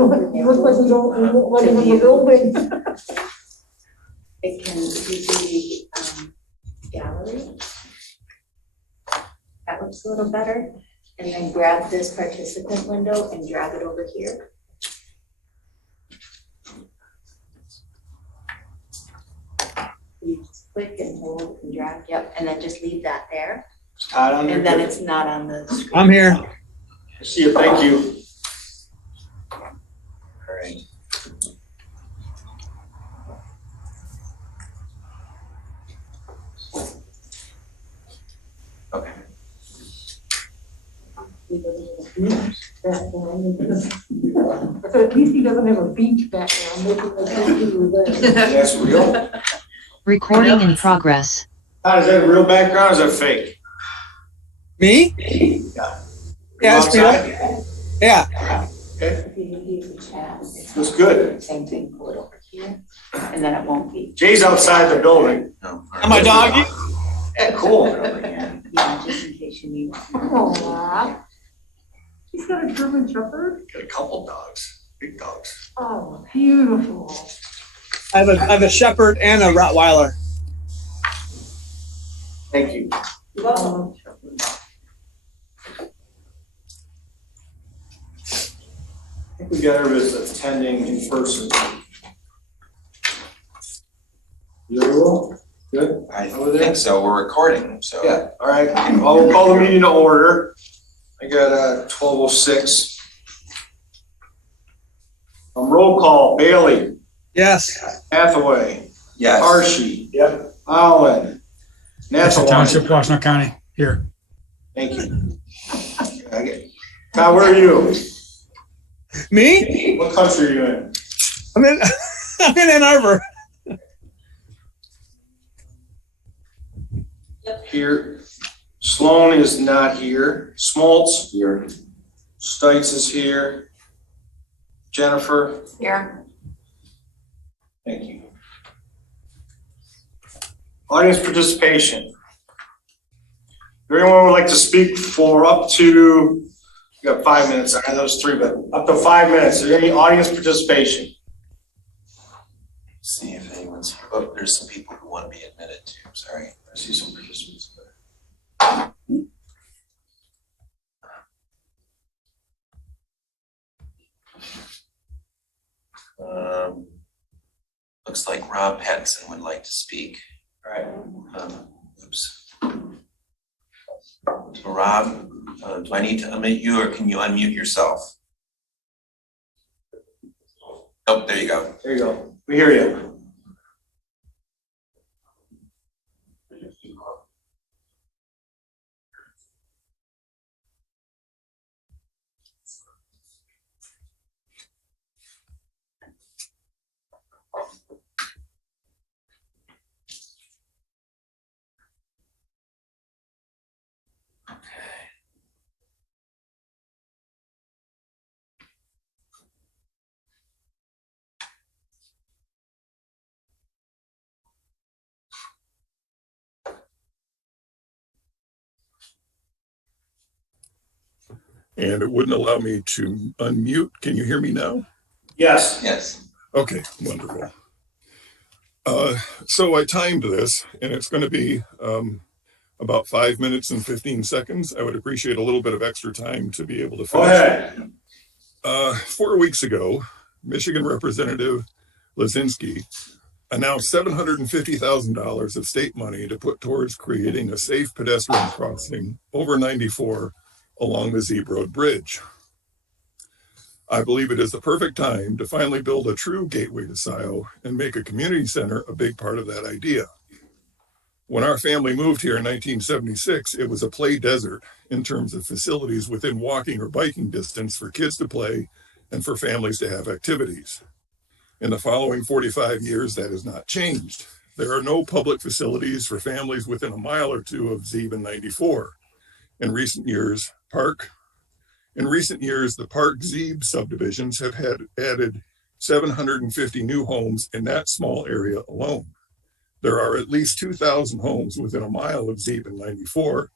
You look like you don't want to have a building. It can be gallery. That looks a little better. And then grab this participant window and drag it over here. You just click and hold and drag, yep, and then just leave that there. And then it's not on the screen. I'm here. See you, thank you. All right. Okay. So at least he doesn't have a beach background. That's real. Recording in progress. Is that a real background or is that fake? Me? Yeah. Yeah, it's real. Yeah. Okay, If you leave the chat, that's good. same thing, pull it over here, and then it won't be. Jay's outside the building. No. Am I doggy? Yeah, cool. Yeah, just in case you need. Aww. He's got a German Shepherd. Got a couple dogs, big dogs. Oh, beautiful. I have a shepherd and a Rottweiler. Thank you. Um, I think we got everybody attending in person. You all good? I Over there? think so. We're recording, so. Yeah, all right. I'll call the meeting to order. I got 12:06. Roll call. Bailey, Yes. Hathaway, Yes. Archie. Yep. Allen. Exeter Nathalie. Township, Washtenaw County, here. Thank you. Okay. Todd, where are you? Me? What country are you in? I'm in I'm in Ann Arbor. Here. Sloan is not here. Smoltz. Here. Stites is here. Jennifer. Here. Thank you. Audience participation. If anyone would like to speak for up to, you got 5 minutes, I had those 3, but up to 5 minutes. Is there any audience participation? See if anyone's here. Oh, there's some people who want to be admitted too. Sorry. I see some participants. Looks like Rob Pattinson would like to speak. All right. Oops. Rob, do I need to unmute you or can you unmute yourself? Oh, there you go. There you go. We hear you. And it wouldn't allow me to unmute. Can you hear me now? Yes. Yes. Okay, wonderful. So I timed this, and it's going to be about 5 minutes and 15 seconds. I would appreciate a little bit of extra time to be able to Go finish. ahead. 4 weeks ago, Michigan Representative Lazinski announced $750,000 of state money to put towards creating a safe pedestrian crossing over 94 along the Zebra Road Bridge. I believe it is the perfect time to finally build a true gateway to Scio and make a community center a big part of that idea. When our family moved here in 1976, it was a play desert in terms of facilities within walking or biking distance for kids to play and for families to have activities. In the following 45 years, that has not changed. There are no public facilities for families within a mile or two of Zeb and 94. In recent years, the Park Zeb subdivisions have had added 750 new homes in that small area alone. There are at least 2,000 homes within a mile of Zeb and 94.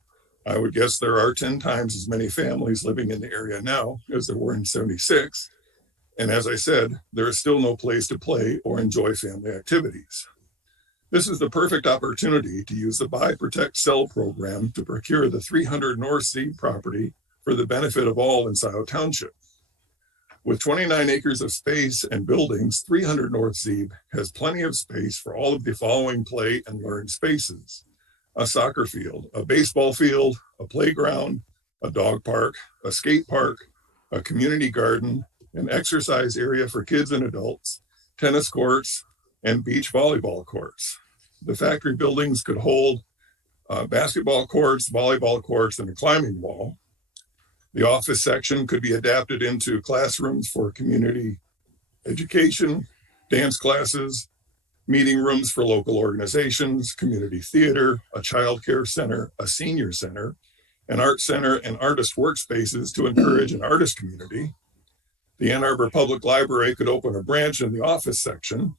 I would guess there are 10 times as many families living in the area now as there were in 76. And as I said, there is still no place to play or enjoy family activities. This is the perfect opportunity to use the Buy, Protect, Sell program to procure the 300 North Zeeb property for the benefit of all in Scio Township. With 29 acres of space and buildings, 300 North Zeeb has plenty of space for all of the following play and learn spaces: a soccer field, a baseball field, a playground, a dog park, a skate park, a community garden, an exercise area for kids and adults, tennis courts, and beach volleyball courts. The factory buildings could hold basketball courts, volleyball courts, and a climbing wall. The office section could be adapted into classrooms for community education, dance classes, meeting rooms for local organizations, community theater, a child care center, a senior center, an art center, and artist workspaces to encourage an artist community. The Ann Arbor Public Library could open a branch in the office section,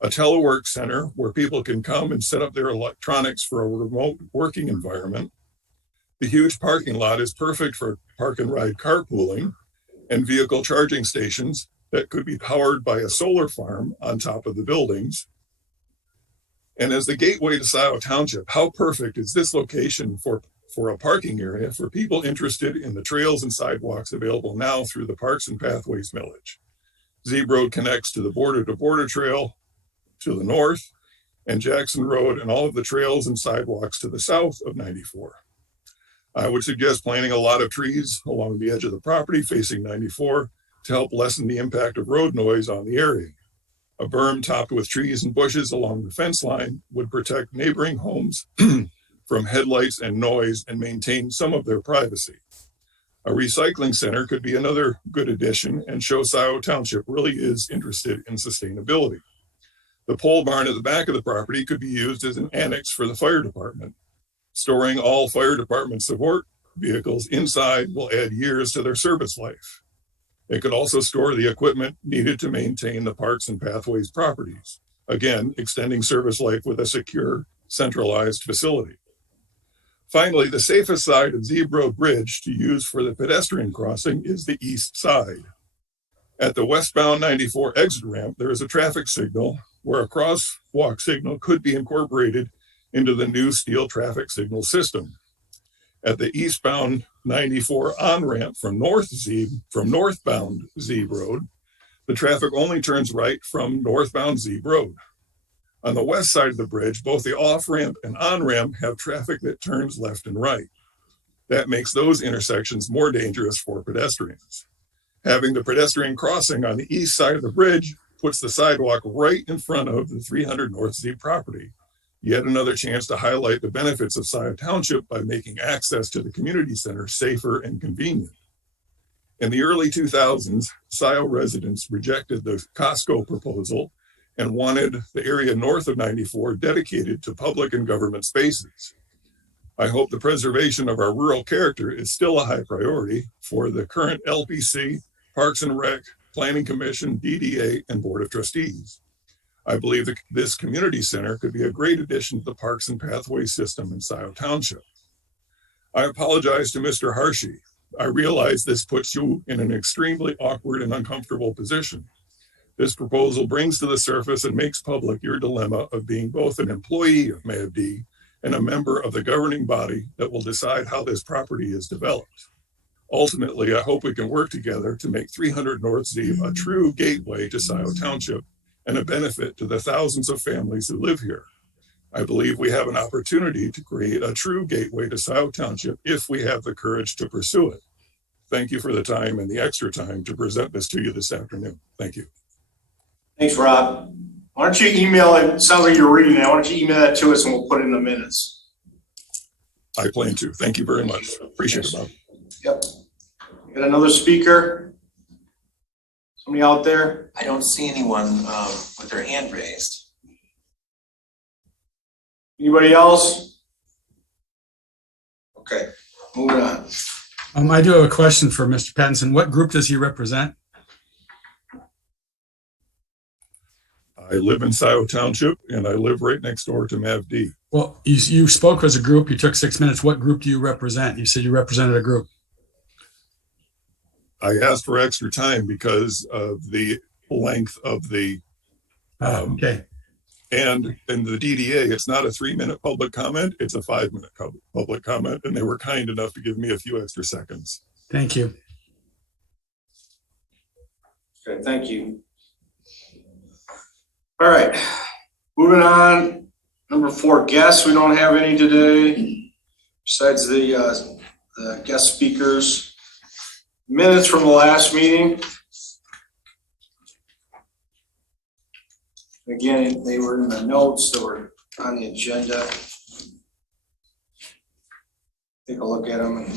a telework center where people can come and set up their electronics for a remote working environment. The huge parking lot is perfect for park and ride carpooling and vehicle charging stations that could be powered by a solar farm on top of the buildings. And as the gateway to Scio Township, how perfect is this location for a parking area for people interested in the trails and sidewalks available now through the Parks and Pathways Millage. Zeeb Road connects to the border-to-border trail to the north, and Jackson Road and all of the trails and sidewalks to the south of 94. I would suggest planting a lot of trees along the edge of the property facing 94 to help lessen the impact of road noise on the area. A berm topped with trees and bushes along the fence line would protect neighboring homes from headlights and noise and maintain some of their privacy. A recycling center could be another good addition and show Scio Township really is interested in sustainability. The pole barn at the back of the property could be used as an annex for the fire department. Storing all fire department support vehicles inside will add years to their service life. It could also store the equipment needed to maintain the Parks and Pathways properties, again, extending service life with a secure, centralized facility. Finally, the safest side of Zeeb Road Bridge to use for the pedestrian crossing is the east side. At the westbound 94 exit ramp, there is a traffic signal where a crosswalk signal could be incorporated into the new steel traffic signal system. At the eastbound 94 on-ramp from northbound Zeeb Road, the traffic only turns right from northbound Zeeb Road. On the west side of the bridge, both the off-ramp and on-ramp have traffic that turns left and right. That makes those intersections more dangerous for pedestrians. Having the pedestrian crossing on the east side of the bridge puts the sidewalk right in front of the 300 North Zeeb property. Yet another chance to highlight the benefits of Scio Township by making access to the community center safer and convenient. In the early 2000s, Scio residents rejected the Costco proposal and wanted the area north of 94 dedicated to public and government spaces. I hope the preservation of our rural character is still a high priority for the current LPC, Parks and Rec, Planning Commission, DDA, and Board of Trustees. I believe that this community center could be a great addition to the Parks and Pathways system in Scio Township. I apologize to Mr. Hershey. I realize this puts you in an extremely awkward and uncomfortable position. This proposal brings to the surface and makes public your dilemma of being both an employee of MAVD and a member of the governing body that will decide how this property is developed. Ultimately, I hope we can work together to make 300 North Zeeb a true gateway to Scio Township and a benefit to the thousands of families who live here. I believe we have an opportunity to create a true gateway to Scio Township if we have the courage to pursue it. Thank you for the time and the extra time to present this to you this afternoon. Thank you. Thanks, Rob. Why don't you email it? Sounds like you're reading it. Why don't you email that to us and we'll put it in the minutes. I plan to. Thank you very much. Appreciate it, Bob. Yep. Got another speaker? Somebody out there? I don't see anyone with their hand raised. Anybody else? Okay, moving on. I do have a question for Mr. Pattinson. What group does he represent? I live in Scio Township and I live right next door to MAVD. Well, you spoke as a group. You took 6 minutes. What group do you represent? You said you represented a group. I asked for extra time because of the length of the, Okay, and the DDA, it's not a 3-minute public comment, it's a 5-minute public comment, and they were kind enough to give me a few extra seconds. thank you. Okay, thank you. All right, moving on. Number 4, guests. We don't have any today besides the guest speakers. Minutes from the last meeting. Again, they were in the notes that were on the agenda. Take a look at them. And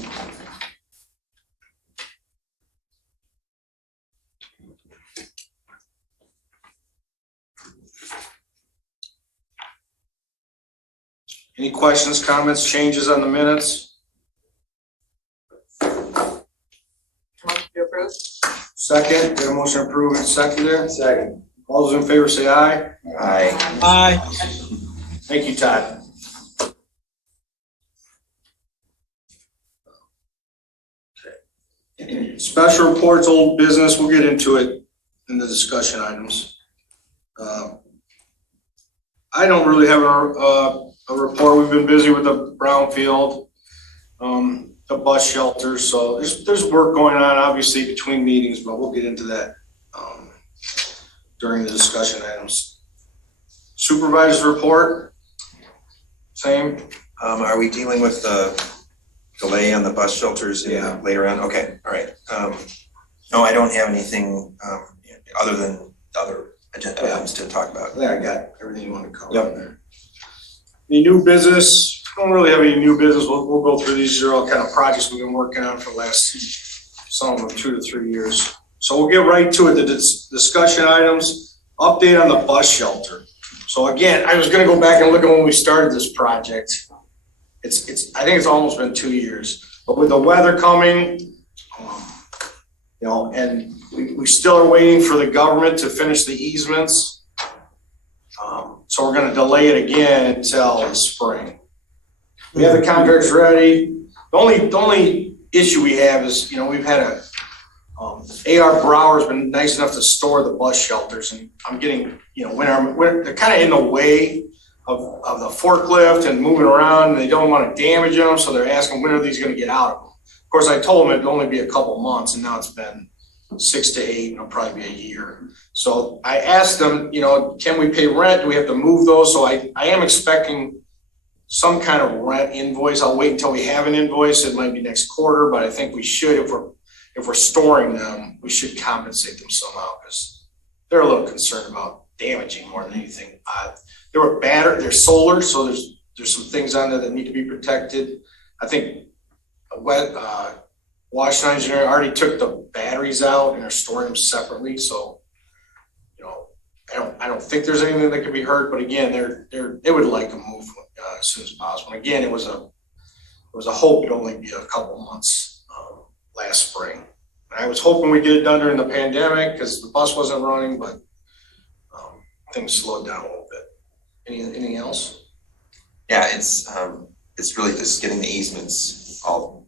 any questions, comments, changes on the minutes? Motion to approve? Second, get a motion to approve and second there? Second. All those in favor say aye. Aye. Aye. Thank you, Todd. Okay. Special reports, old business, we'll get into it in the discussion items. I don't really have a report. We've been busy with the brownfield, the bus shelter, so there's work going on obviously between meetings, but we'll get into that during the discussion items. Supervisor's report, same. Are we dealing with the delay on the bus shelters later on? Okay, all right. No, I don't have anything other than the other agenda items to talk about. Yeah, I got everything you want to cover on there. Any new business? Don't really have any new business. We'll go through these. These are all kind of projects we've been working on for the last, some of them 2 to 3 years. So we'll get right to it. The discussion items, update on the bus shelter. So again, I was going to go back and look at when we started this project. I think it's almost been 2 years, but with the weather coming, and we still are waiting for the government to finish the easements. So we're going to delay it again until the spring. We have the contracts ready. The only issue we have is, we've had A.R. Brower's been nice enough to store the bus shelters, and I'm getting, when they're kind of in the way of the forklift and moving around, and they don't want to damage them, so they're asking when are these going to get out of them. Of course, I told them it'd only be a couple months, and now it's been 6 to 8, and it'll probably be a year. So I asked them, can we pay rent? Do we have to move those? So I am expecting some kind of rent invoice. I'll wait until we have an invoice. It might be next quarter, but I think we should, if we're storing them, we should compensate them somehow, because they're a little concerned about damaging more than anything. They were battered, they're solar, so there's some things on there that need to be protected. I think Washington Engineering already took the batteries out and are storing them separately. So, I don't think there's anything that could be hurt. But again, they would like to move as soon as possible. And again, it was a hope it'd only be a couple months last spring. And I was hoping we'd get it done during the pandemic because the bus wasn't running, but things slowed down a little bit. Anything else? Yeah, it's really just getting the easements all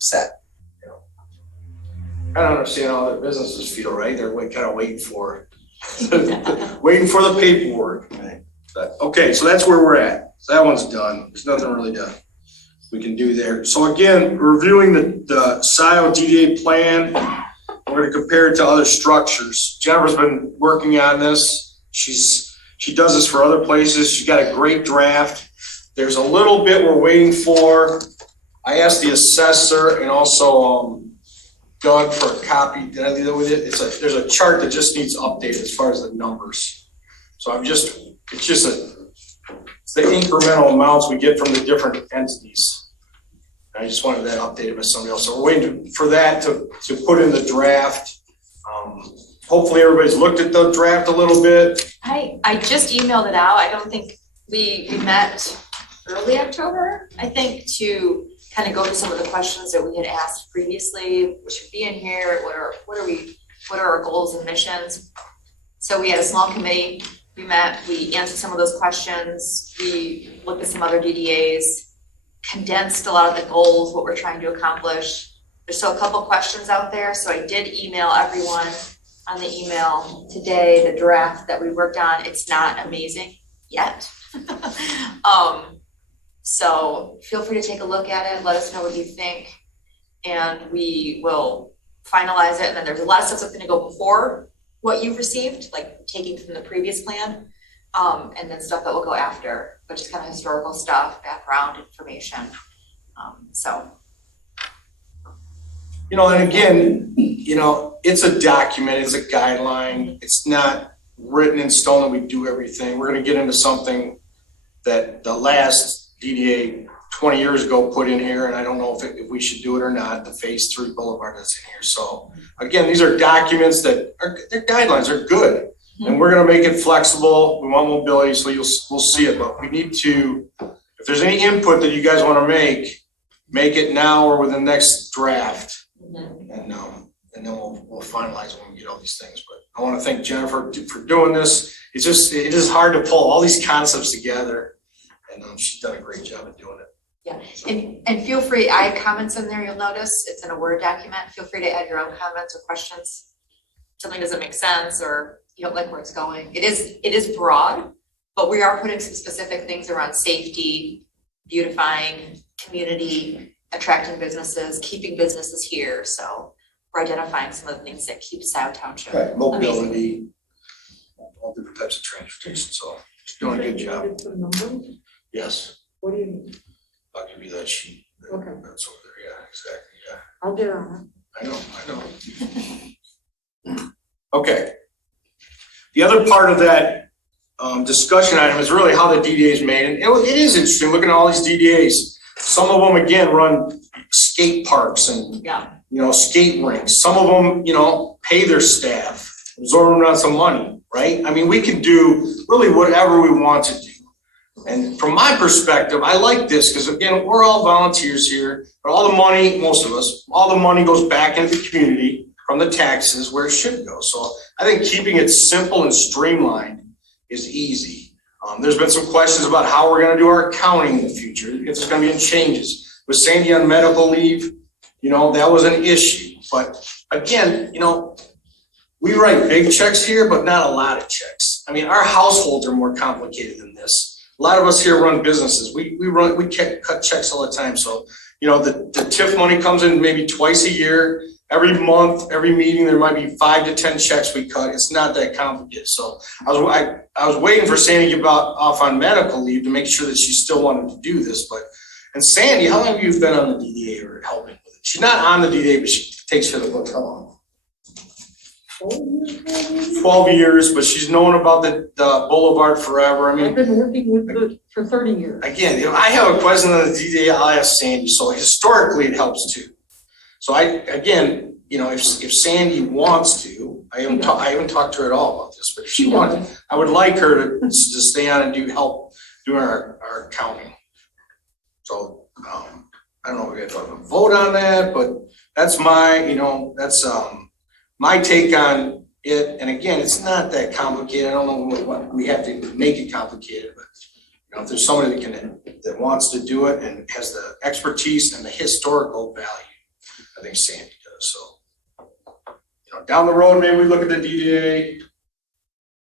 set. I don't understand how their businesses feel, right? They're kind of waiting for the paperwork. Right. But, okay, so that's where we're at. So that one's done. There's nothing really done we can do there. So again, reviewing the Scio DDA plan, we're going to compare it to other structures. Jennifer's been working on this. She does this for other places. She's got a great draft. There's a little bit we're waiting for. I asked the assessor and also Doug for a copy. Did I do that with it? There's a chart that just needs updated as far as the numbers. So it's the incremental amounts we get from the different entities. I just wanted that updated by somebody else. So we're waiting for that to put in the draft. Hopefully everybody's looked at the draft a little bit. I just emailed it out. I don't think we met early October, I think, to kind of go through some of the questions that we had asked previously, what should be in here, what are our goals and missions. So we had a small committee, we met, we answered some of those questions, we looked at some other DDAs, condensed a lot of the goals, what we're trying to accomplish, There's still a couple questions out there, so I did email everyone on the email today, the draft that we worked on. It's not amazing yet. So feel free to take a look at it, let us know what you think, and we will finalize it. And then there's a lot of stuff that's gonna go before what you've received, like taking from the previous plan, and then stuff that will go after, which is kind of historical stuff, background information. So. You know, and again, you know, it's a document, it's a guideline. It's not written in stone that we do everything. We're gonna get into something that the last DDA 20 years ago put in here, and I don't know if we should do it or not, the Phase 3 Boulevard that's in here. So again, these are documents that are, their guidelines are good, and we're gonna make it flexible. We want mobility, so we'll see it, but we need to, if there's any input that you guys wanna make it now or with the next draft. And then we'll finalize when we get all these things. But I want to thank Jennifer for doing this. It is hard to pull all these concepts together, and she's done a great job of doing it. Yeah, and feel free, I have comments in there, you'll notice, it's in a Word document. Feel free to add your own comments or questions. Something doesn't make sense or you don't like where it's going. It is broad, but we are putting some specific things around safety, beautifying, community, attracting businesses, keeping businesses here. So we're identifying some of the things that keep Scio Township Right, mobility, amazing. all different types of transportation. So she's doing a good job. Some numbers? Yes, What do you need? I'll give you that sheet. Okay. That's over there. Yeah, exactly. Yeah, I'll get on I know. Okay. The other part of that discussion item is really how the DDA is made. And it is interesting looking at all these DDAs. Some of them, again, run skate parks and, skate rinks. Some of them, pay their staff, absorb them on some money, right? I mean, we can do really whatever we want to do. And from my perspective, I like this because, again, we're all volunteers here, but all the money, most of us, all the money goes back into the community from the taxes where it should go. So I think keeping it simple and streamlined is easy. There's been some questions about how we're going to do our accounting in the future. It's going to be in changes. With Sandy on medical leave, that was an issue. But again, we write big checks here, but not a lot of checks. I mean, our households are more complicated than this. A lot of us here run businesses. We cut checks all the time. So, the TIF money comes in maybe twice a year. Every month, every meeting, there might be 5 to 10 checks we cut. It's not that complicated. So I was waiting for Sandy to get off on medical leave to make sure that she still wanted to do this. And Sandy, how long have you been on the DDA or helping with it? She's not on the DDA, but she takes care of the book. How long? 12 years, but she's known about the Boulevard forever. I mean, I've been working with it for 30 years. Again, if I have a question on the DDA, I'll ask Sandy. So historically, it helps too. So if Sandy wants to, I haven't talked to her at all about this, but if she wanted, I would like her to stay on and help doing our accounting. So I don't know if we have to vote on that, but that's my my take on it. And again, it's not that complicated. I don't know what we have to make it complicated, but if there's somebody that wants to do it and has the expertise and the historical value, I think Sandy does. So, down the road, maybe we look at the DDA,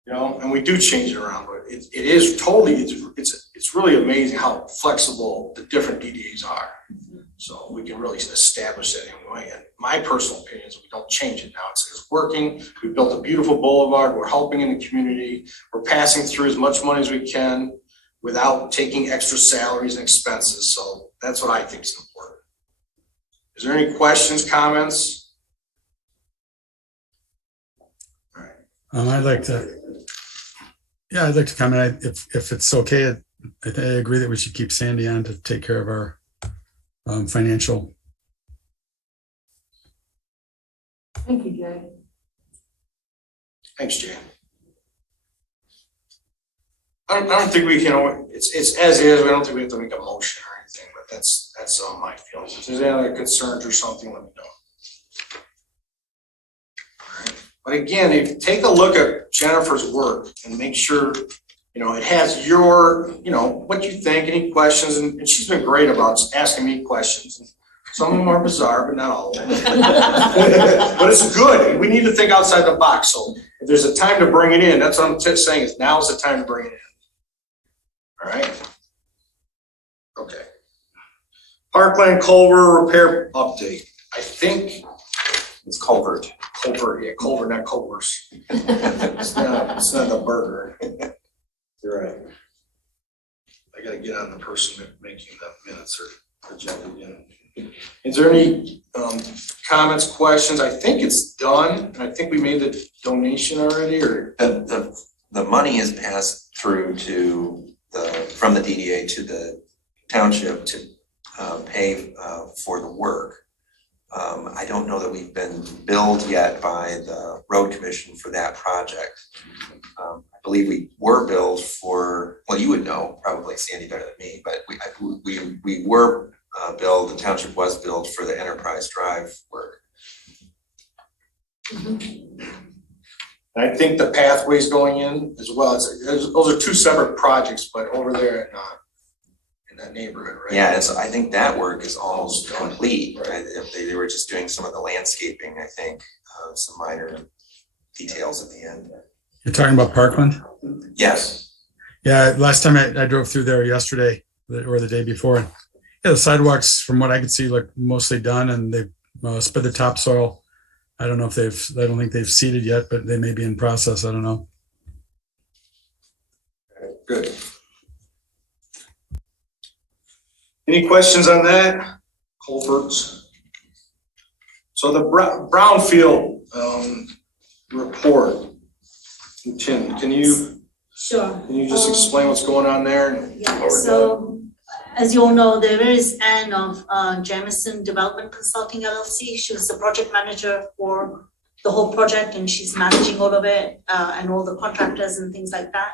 and we do change it around, but it is totally, it's really amazing how flexible the different DDAs are. So we can really establish that anyway. And my personal opinion is we don't change it now. It's working. We built a beautiful boulevard. We're helping in the community. We're passing through as much money as we can without taking extra salaries and expenses. So that's what I think is important. Is there any questions, comments? All right. I'd like to comment. If it's okay, I agree that we should keep Sandy on to take care of our financial. Thank you, Jay. Thanks, Jay. I don't think we can, it's as is. We don't think we have to make a motion or anything, but that's my feelings. If there's any other concerns or something, let me know. All right. But again, take a look at Jennifer's work and make sure, it has your, what you think, any questions, and she's been great about asking me questions. Some of them are bizarre, but not all of them. But it's good. We need to think outside the box. So if there's a time to bring it in, that's what I'm saying is now's the time to bring it in. All right. Okay. Parkland Culver repair update. I think It's Culvert. Culver, yeah, Culver, not Culver's. It's not the burger. You're right. I gotta get on the person making the minutes or agenda again. Is there any comments, questions? I think it's done. I think we made the donation already, or The money is passed through to from the DDA to the township to pay for the work. I don't know that we've been billed yet by the road commission for that project. I believe we were billed for, well, you would know, probably Sandy better than me, but we were billed, the township was billed for the Enterprise Drive work. I think the pathways going in as well. Those are two separate projects, but over there in that neighborhood, right? Yeah, and so I think that work is almost complete. Right? They were just doing some of the landscaping, I think, some minor details at the end. You're talking about Parkland? Yes. Yeah, last time I drove through there yesterday or the day before. And yeah, the sidewalks, from what I could see, look mostly done, and they've spread the topsoil. I don't know if I don't think they've seeded yet, but they may be in process. I don't know. Good. Any questions on that? Culverts. So the brownfield report. Tim, can you just explain what's going on there? And Yeah, so as you all know, there is Anne of Jamison Development Consulting LLC. She was the project manager for the whole project, and she's managing all of it and all the contractors and things like that.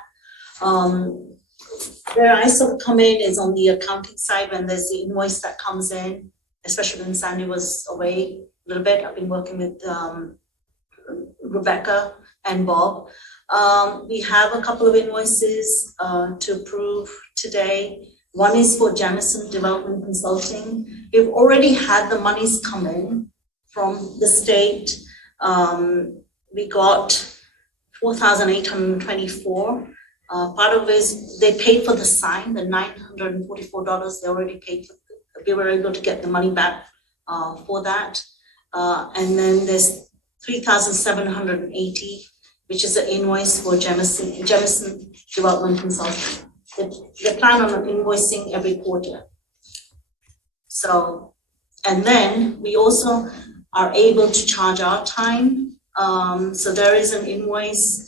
Where I sort of come in is on the accounting side when there's the invoice that comes in, especially when Sandy was away a little bit. I've been working with Rebecca and Bob. We have a couple of invoices to approve today. One is for Jamison Development Consulting. We've already had the monies come in from the state. We got $4,824. Part of it is they paid for the sign, the $944 they already paid for. We were able to get the money back for that. And then there's $3,780, which is an invoice for Jamison Development Consulting. They plan on invoicing every quarter. So, and then we also are able to charge our time. So there is an invoice.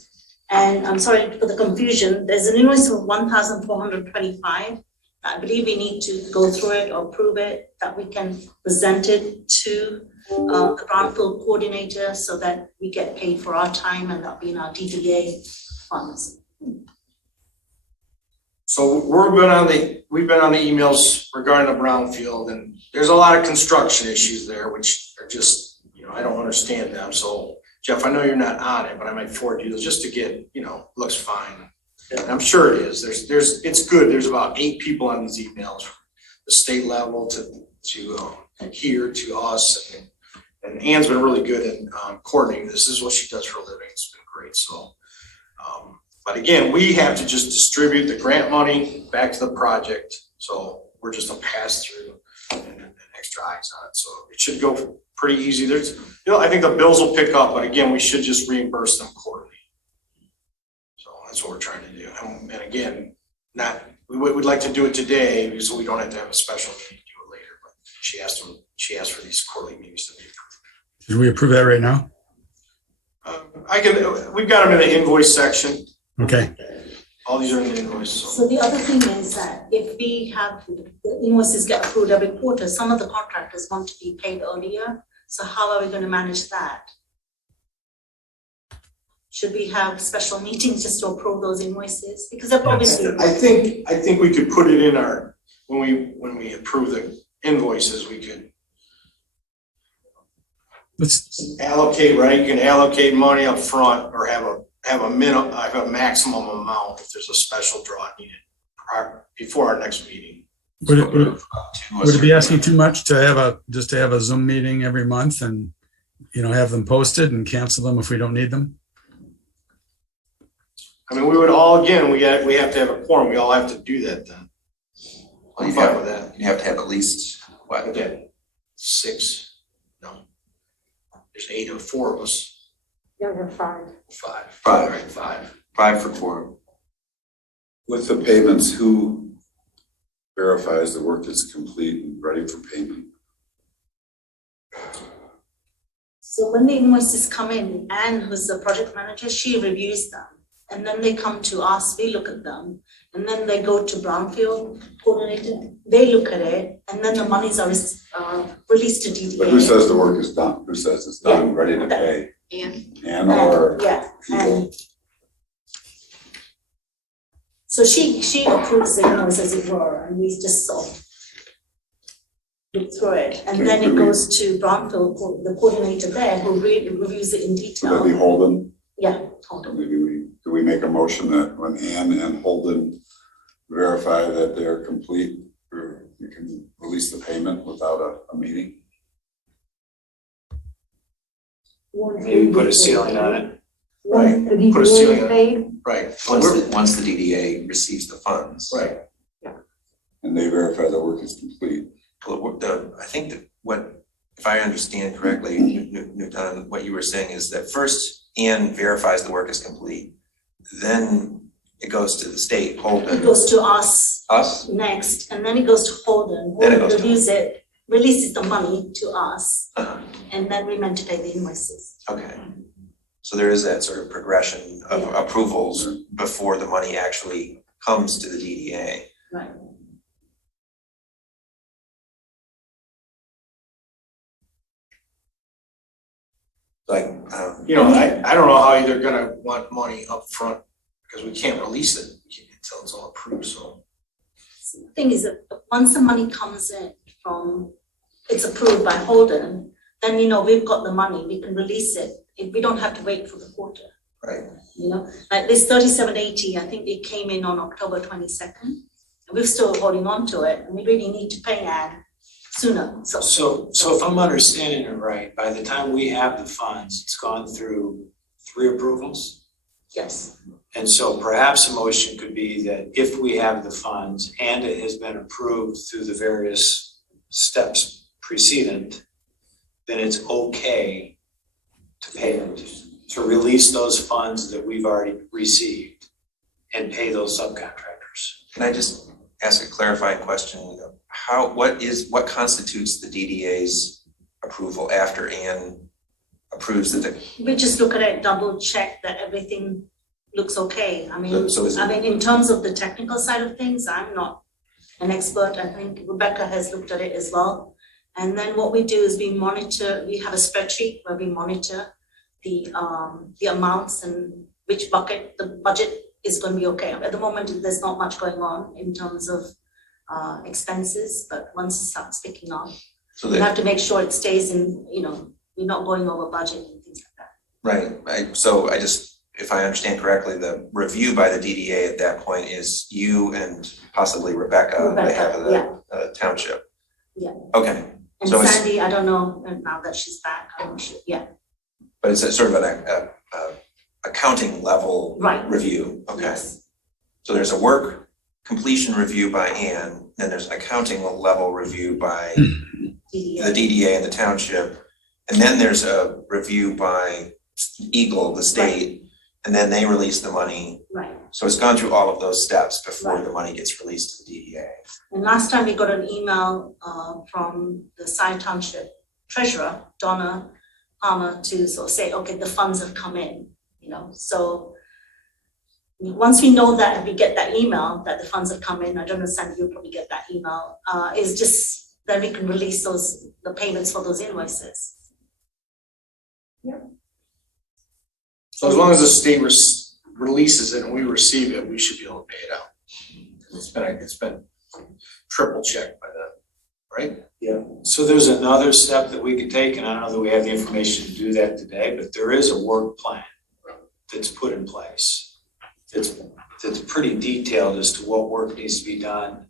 And I'm sorry for the confusion. There's an invoice for $1,425. I believe we need to go through it or prove it, that we can present it to the brownfield coordinator so that we get paid for our time, and that'll be in our DDA funds. So we've been on the emails regarding the brownfield, and there's a lot of construction issues there, which are just, I don't understand them. So Jeff, I know you're not on it, but I might forward you just to get, looks fine. And I'm sure it is. It's good. There's about 8 people on these emails from the state level to here to us, and Ann's been really good in coordinating this. This is what she does for a living. It's been great. So, but again, we have to just distribute the grant money back to the project. So we're just a pass through and extra eyes on it. So it should go pretty easy. I think the bills will pick up, but again, we should just reimburse them quarterly. So that's what we're trying to do. And again, we would like to do it today so we don't have to have a special meeting to do it later. But she asked for these quarterly meetings to be approved. Should we approve that right now? We've got them in the invoice section. Okay. All these are in the invoice. So the other thing is that if we have the invoices get approved every quarter, some of the contractors want to be paid earlier. So how are we going to manage that? Should we have special meetings just to approve those invoices? Because they're obviously. I think we could put it in our when we approve the invoices, we could allocate, right? You can allocate money up front or have a maximum amount if there's a special draw needed before our next meeting. Would it be asking too much to have a Zoom meeting every month and, have them posted and cancel them if we don't need them? I mean, we would all, again, we have to have a quorum, we all have to do that then. Well, I'm fine with that. You have to have at least, what? Again, 6, no. There's 8 or 4 of us, Yeah, we have 5. 5. Five. Right, 5. 5 for quorum. With the payments, who verifies the work is complete and ready for payment? So when the invoices come in, Anne, who's the project manager, she reviews them. And then they come to us, we look at them, and then they go to Brownfield coordinator, they look at it, and then the monies are released to DDA. But who says the work is done? Who says it's done, ready to pay? And Or Yeah, people? and so she approves the invoice as it were, and we just sort of look through it. And then it goes to Brownfield, the coordinator there, who reviews it in Would that be detail. Holden? Yeah, hold on. Maybe do we make a motion that when Ann and Holden verify that they're complete, we can release the payment without a meeting? Maybe put a ceiling on it. Once the Put a DDA ceiling is on it. paid, Right. Once the DDA receives the funds. Right. And they verify the work is complete? I think that if I understand correctly, Newton, what you were saying is that first Ann verifies the work is complete, then it goes to the state, Holden. It goes to us Us? next, and then it goes to Holden. Then it Holden goes to- reviews it, releases the money to us, Uh-huh. and then we meant to pay the invoices. Okay. So there is that sort of progression of Yeah. approvals before the money actually comes to the DDA. Right. Like, I don't know how they're gonna want money up front because we can't release it until it's all approved, so. The thing is that once the money comes in from, it's approved by Holden, then, we've got the money, we can release it. We don't have to wait for the quarter. Right. Like this 3780, I think it came in on October 22nd. And we're still holding on to it, and we really need to pay Anne sooner, so. So if I'm understanding it right, by the time we have the funds, it's gone through 3 approvals? Yes, And so perhaps a motion could be that if we have the funds and it has been approved through the various steps precedent, then it's okay to pay them, to release those funds that we've already received and pay those subcontractors. Can I just ask a clarifying question? What constitutes the DDA's approval after Ann approves the? we just look at it, double check that everything looks okay. So is it- In terms of the technical side of things, I'm not an expert. I think Rebecca has looked at it as well. And then what we do is we have a spreadsheet where we monitor the amounts and which bucket, the budget is going to be okay. At the moment, there's not much going on in terms of expenses, but once it starts picking up, So we that, have to make sure it stays in, we're not going over budget and things like that. right, so if I understand correctly, the review by the DDA at that point is you and possibly Rebecca on behalf of the township. Yeah. Okay, And So it's- Sandy, I don't know, now that she's back, I'm not sure, yeah, but it's a sort of an accounting level right, review, okay? yes, So there's a work completion review by Ann, then there's an accounting level review by the DDA, DDA and the township, and then there's a review by Eagle, the state, and then they release the money. right. So it's gone through all of those steps before Right. the money gets released to the DDA. And last time we got an email from the Scio Township treasurer, Donna Palmer, to sort of say, okay, the funds have come in, so once we know that, and we get that email that the funds have come in, I don't know, Sandy, you'll probably get that email, is just then we can release the payments for those invoices. So as long as the state releases it and we receive it, we should be able to pay it out. It's been triple checked by them, right? So there's another step that we could take, and I don't know that we have the information to do that today, but there is a work plan that's put in place. That's pretty detailed as to what work needs to be done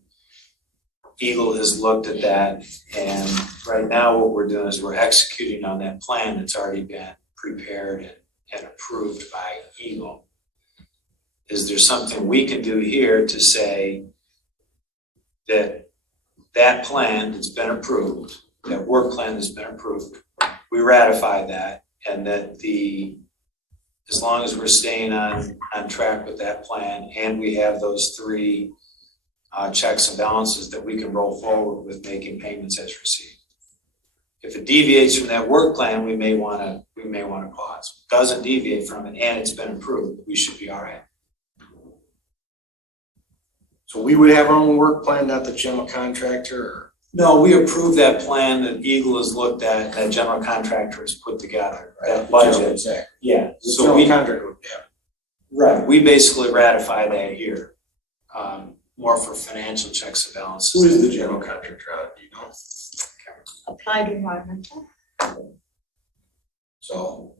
Eagle has looked at that, and right now what we're doing is we're executing on that plan that's already been prepared and approved by Eagle. Is there something we can do here to say that that plan that's been approved, that work plan that's been approved, we ratify that, and that as long as we're staying on track with that plan, and we have those three checks and balances, that we can roll forward with making payments as received. If it deviates from that work plan, we may wanna pause. Doesn't deviate from it and it's been approved, we should be all right. So we would have our own work plan, not the general contractor, or? No, we approved that plan that Eagle has looked at, that general contractor has put together, that budget. Exactly. Yeah, So so we, contractor would have. right, we basically ratify that here, more for financial checks and balances. Who is the general contractor on it, do you know? Applied Environmental. So,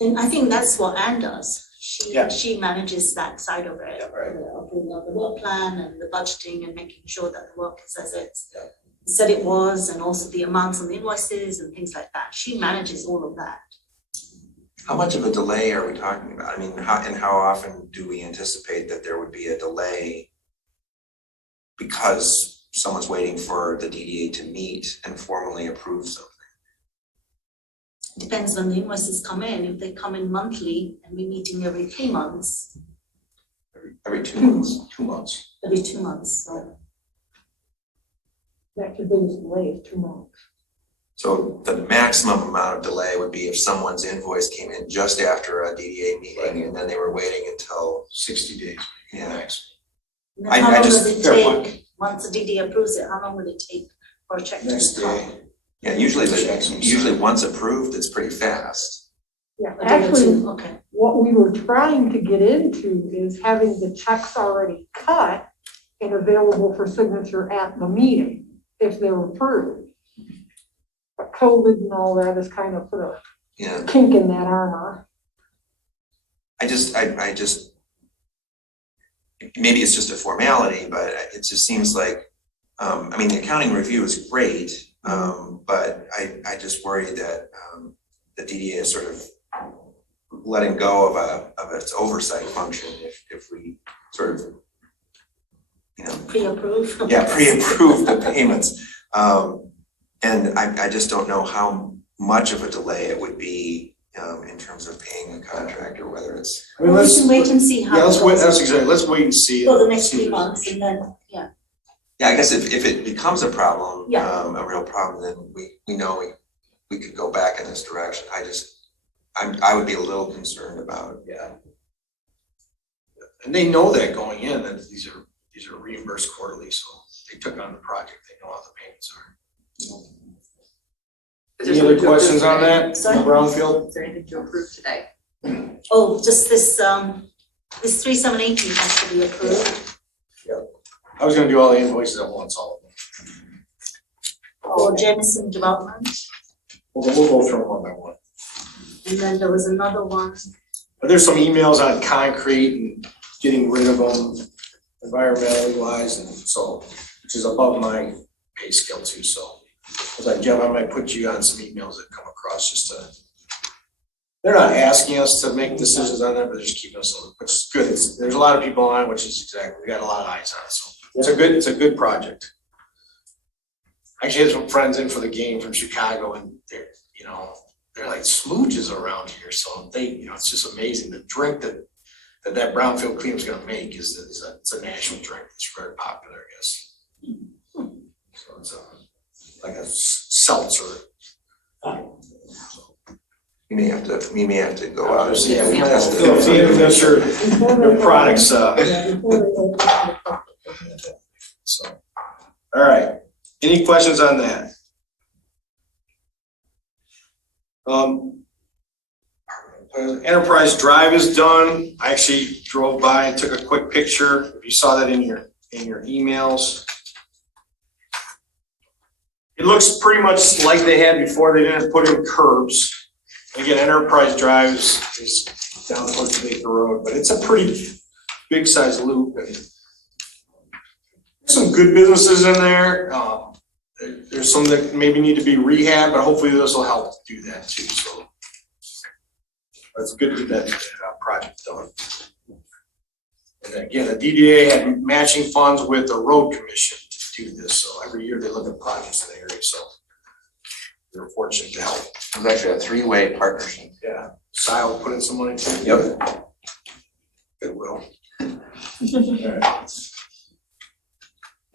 And I think that's what Ann does. Yeah. She manages that side of it. Yeah, right. The approval of the work plan and the budgeting and making sure that the work is as it Yeah. said it was, and also the amounts on the invoices and things like that. She manages all of that. How much of a delay are we talking about? I mean, how often do we anticipate that there would be a delay because someone's waiting for the DDA to meet and formally approve something? Depends when the invoices come in. If they come in monthly and we're meeting every 3 months, Every 2 months? 2 months. every 2 months, so. That could be a delay of 2 months. So the maximum amount of delay would be if someone's invoice came in just after a DDA meeting and then they were waiting until, 60 days, yeah. max. And then I how long just- does it fair take, point. once the DD approves it, how long will it take for a check to Next come? day. Yeah, usually once approved, it's pretty fast. Yeah, A day or actually, two, okay. what we were trying to get into is having the checks already cut and available for signature at the meeting, if they were approved. But COVID and all that has kind of put a Yeah, kink in that armor. I just, maybe it's just a formality, but it just seems like, I mean, the accounting review is great, but I just worry that the DDA is sort of letting go of its oversight function if we sort of, you know, Pre-approved? yeah, pre-approve the payments. And I just don't know how much of a delay it would be in terms of paying a contractor, whether it's. I mean, Well, we let's, can wait and see how yeah, it let's wait, goes that's exactly, let's wait and see. for the next See 3 if- months, and then, yeah. Yeah, I guess if it becomes a problem, Yeah. a real problem, then we know we could go back in this direction. I would be a little concerned about. Yeah. And they know that going in, that these are reimbursed quarterly, so they took on the project, they know how the payments are. Any other questions on that, Sorry? Brownfield? Is there anything to approve today? Oh, just this 3780 has to be approved. I was gonna do all the invoices at once, all of them. For Jameson Development, We'll go through them one by one. and then there was another one. But there's some emails on concrete and getting rid of them environmentally wise, and so, which is above my pay scale too, so. I was like, Jeff, I might put you on some emails that come across just to, they're not asking us to make decisions on that, but they're just keeping us, which is good. There's a lot of people on it, which is exactly, we got a lot of eyes on it, so. It's a good project. I actually had some friends in for the game from Chicago, and they're like smooches around here, so it's just amazing. The drink that Brownfield Cream's gonna make it's a national drink. It's very popular, I guess. So it's like a seltzer. We may have to go out and see Yeah, if we we might have test to see if it. there's your products, Yeah, before they open the- so. All right, any questions on that? Enterprise Drive is done. I actually drove by and took a quick picture. If you saw that in your emails. It looks pretty much like they had before. They didn't put in curbs. Again, Enterprise Drive is down towards Baker Road, but it's a pretty big size loop, and some good businesses in there. There's some that maybe need to be rehabbed, but hopefully this will help do that too, so. That's good to get that project done. And again, the DDA had matching funds with the road commission to do this, so every year they look at projects in the area, so we're fortunate to help. It was actually a three-way partnership. Yeah, Scio put in some money too. Yep. Goodwill. Alright.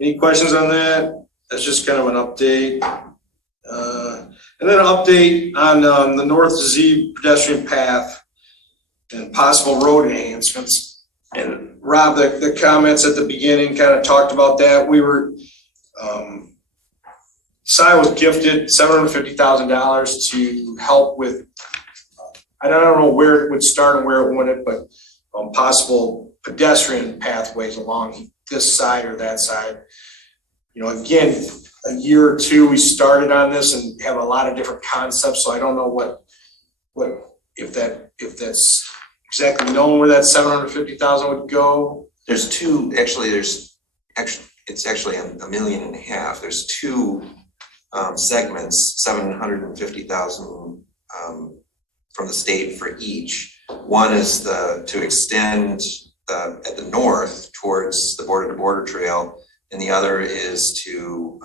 Any questions on that? That's just kind of an update. And then an update on the North Z pedestrian path and possible road enhancements. And Rob, the comments at the beginning kind of talked about that. We were, Scio was gifted $750,000 to help with, I don't know where it would start and where it wouldn't, but possible pedestrian pathways along this side or that side. You know, again, a year or two we started on this and have a lot of different concepts, so I don't know if that's exactly known where that 750,000 would go. It's actually $1.5 million. There's two segments, 750,000 from the state for each. One is to extend at the north towards the border to border trail, and the other is to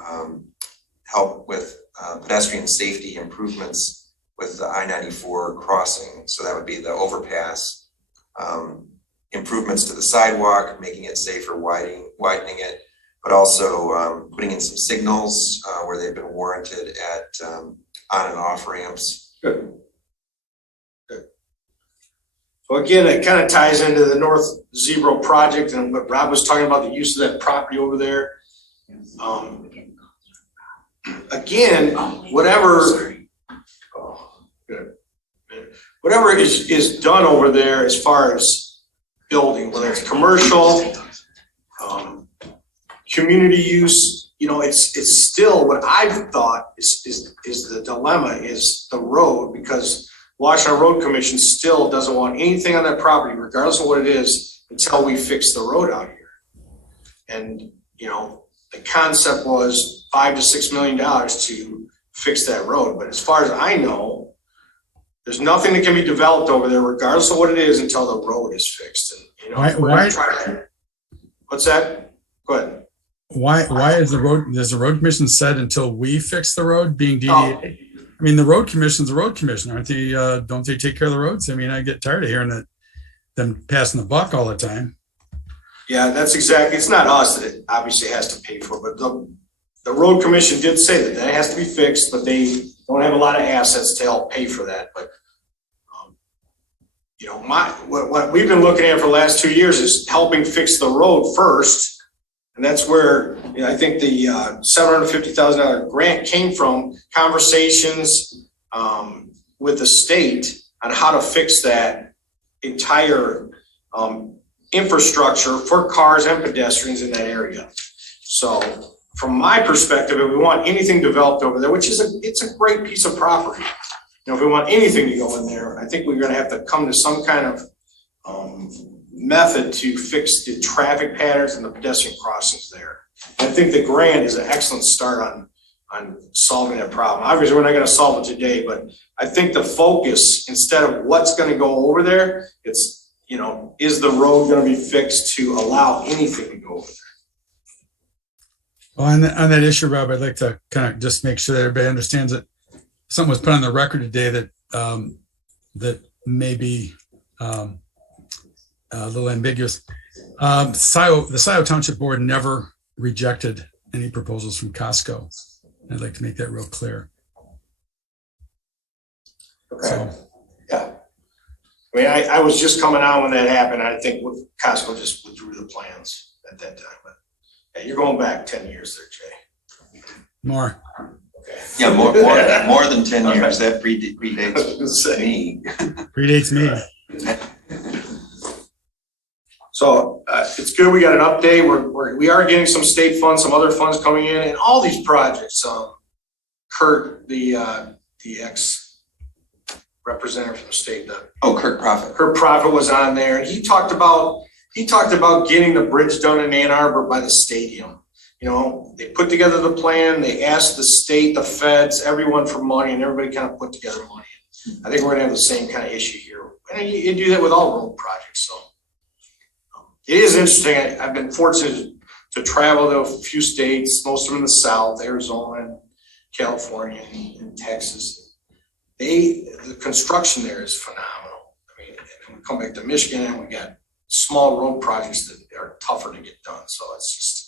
help with pedestrian safety improvements with the I-94 crossing. So that would be the overpass, improvements to the sidewalk, making it safer, widening it, but also putting in some signals where they've been warranted at on and off ramps. Good. So again, it kind of ties into the North Zebro project and what Rob was talking about, the use of that property over there. Again, whatever is done over there as far as building, whether it's commercial, community use, you know, it's still what I've thought is the dilemma is the road, because Washington Road Commission still doesn't want anything on that property, regardless of what it is, until we fix the road out here. And, you know, the concept was $5 to $6 million to fix that road. But as far as I know, there's nothing that can be developed over there, regardless of what it is, until the road is fixed. And, you know, what's that? Go ahead. Why is does the road commission said until we fix the road, being DDA? I mean, the road commission's a road commission, aren't they? Don't they take care of the roads? I mean, I get tired of hearing them passing the buck all the time. Yeah, that's exactly. It's not us that it obviously has to pay for, but the road commission did say that has to be fixed, but they don't have a lot of assets to help pay for that. But you know, what we've been looking at for the last 2 years is helping fix the road first. And that's where, you know, I think the $750,000 grant came from, conversations with the state on how to fix that entire infrastructure for cars and pedestrians in that area. So from my perspective, if we want anything developed over there, which is it's a great piece of property, you know, if we want anything to go in there, I think we're going to have to come to some kind of method to fix the traffic patterns and the pedestrian crossings there. I think the grant is an excellent start on solving that problem. Obviously, we're not going to solve it today, but I think the focus, instead of what's going to go over there, it's, you know, is the road going to be fixed to allow anything to go over there? Well, on that issue, Rob, I'd like to kind of just make sure that everybody understands that something was put on the record today that that may be a little ambiguous. The Scio Township Board never rejected any proposals from Costco. I'd like to make that real clear. Okay. So, yeah. I mean, I was just coming on when that happened. I think Costco just withdrew the plans at that time. But yeah, you're going back 10 years there, Jay. more. Okay. Yeah, more than 10 years. That predates me. Predates me. So it's good we got an update. We are getting some state funds, some other funds coming in, and all these projects. Kurt, the ex representative from the state, Kurt Profit. Kurt Profit was on there, and he talked about getting the bridge done in Ann Arbor by the stadium. You know, they put together the plan, they asked the state, the feds, everyone for money, and everybody kind of put together money. I think we're gonna have the same kind of issue here. And you do that with all road projects, so. It is interesting. I've been fortunate to travel to a few states, most of them in the South, Arizona, and California, and Texas. The construction there is phenomenal. I mean, and we come back to Michigan and we got small road projects that are tougher to get done. So it's just,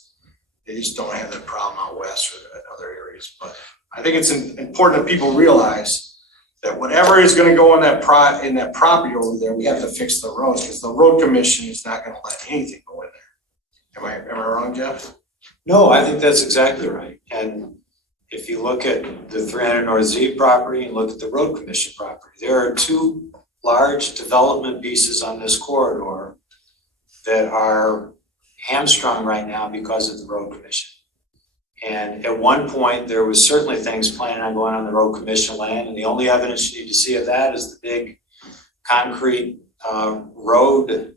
they just don't have that problem out west or in other areas. But I think it's important that people realize that whatever is going to go in that property over there, we have to fix the roads, because the road commission is not going to let anything go in there. Am I wrong, Jeff? No, I think that's exactly right. And if you look at the 300 North Z property and look at the road commission property, there are two large development pieces on this corridor that are hamstrung right now because of the road commission. And at one point, there was certainly things planning on going on the road commission land, and the only evidence you need to see of that is the big concrete road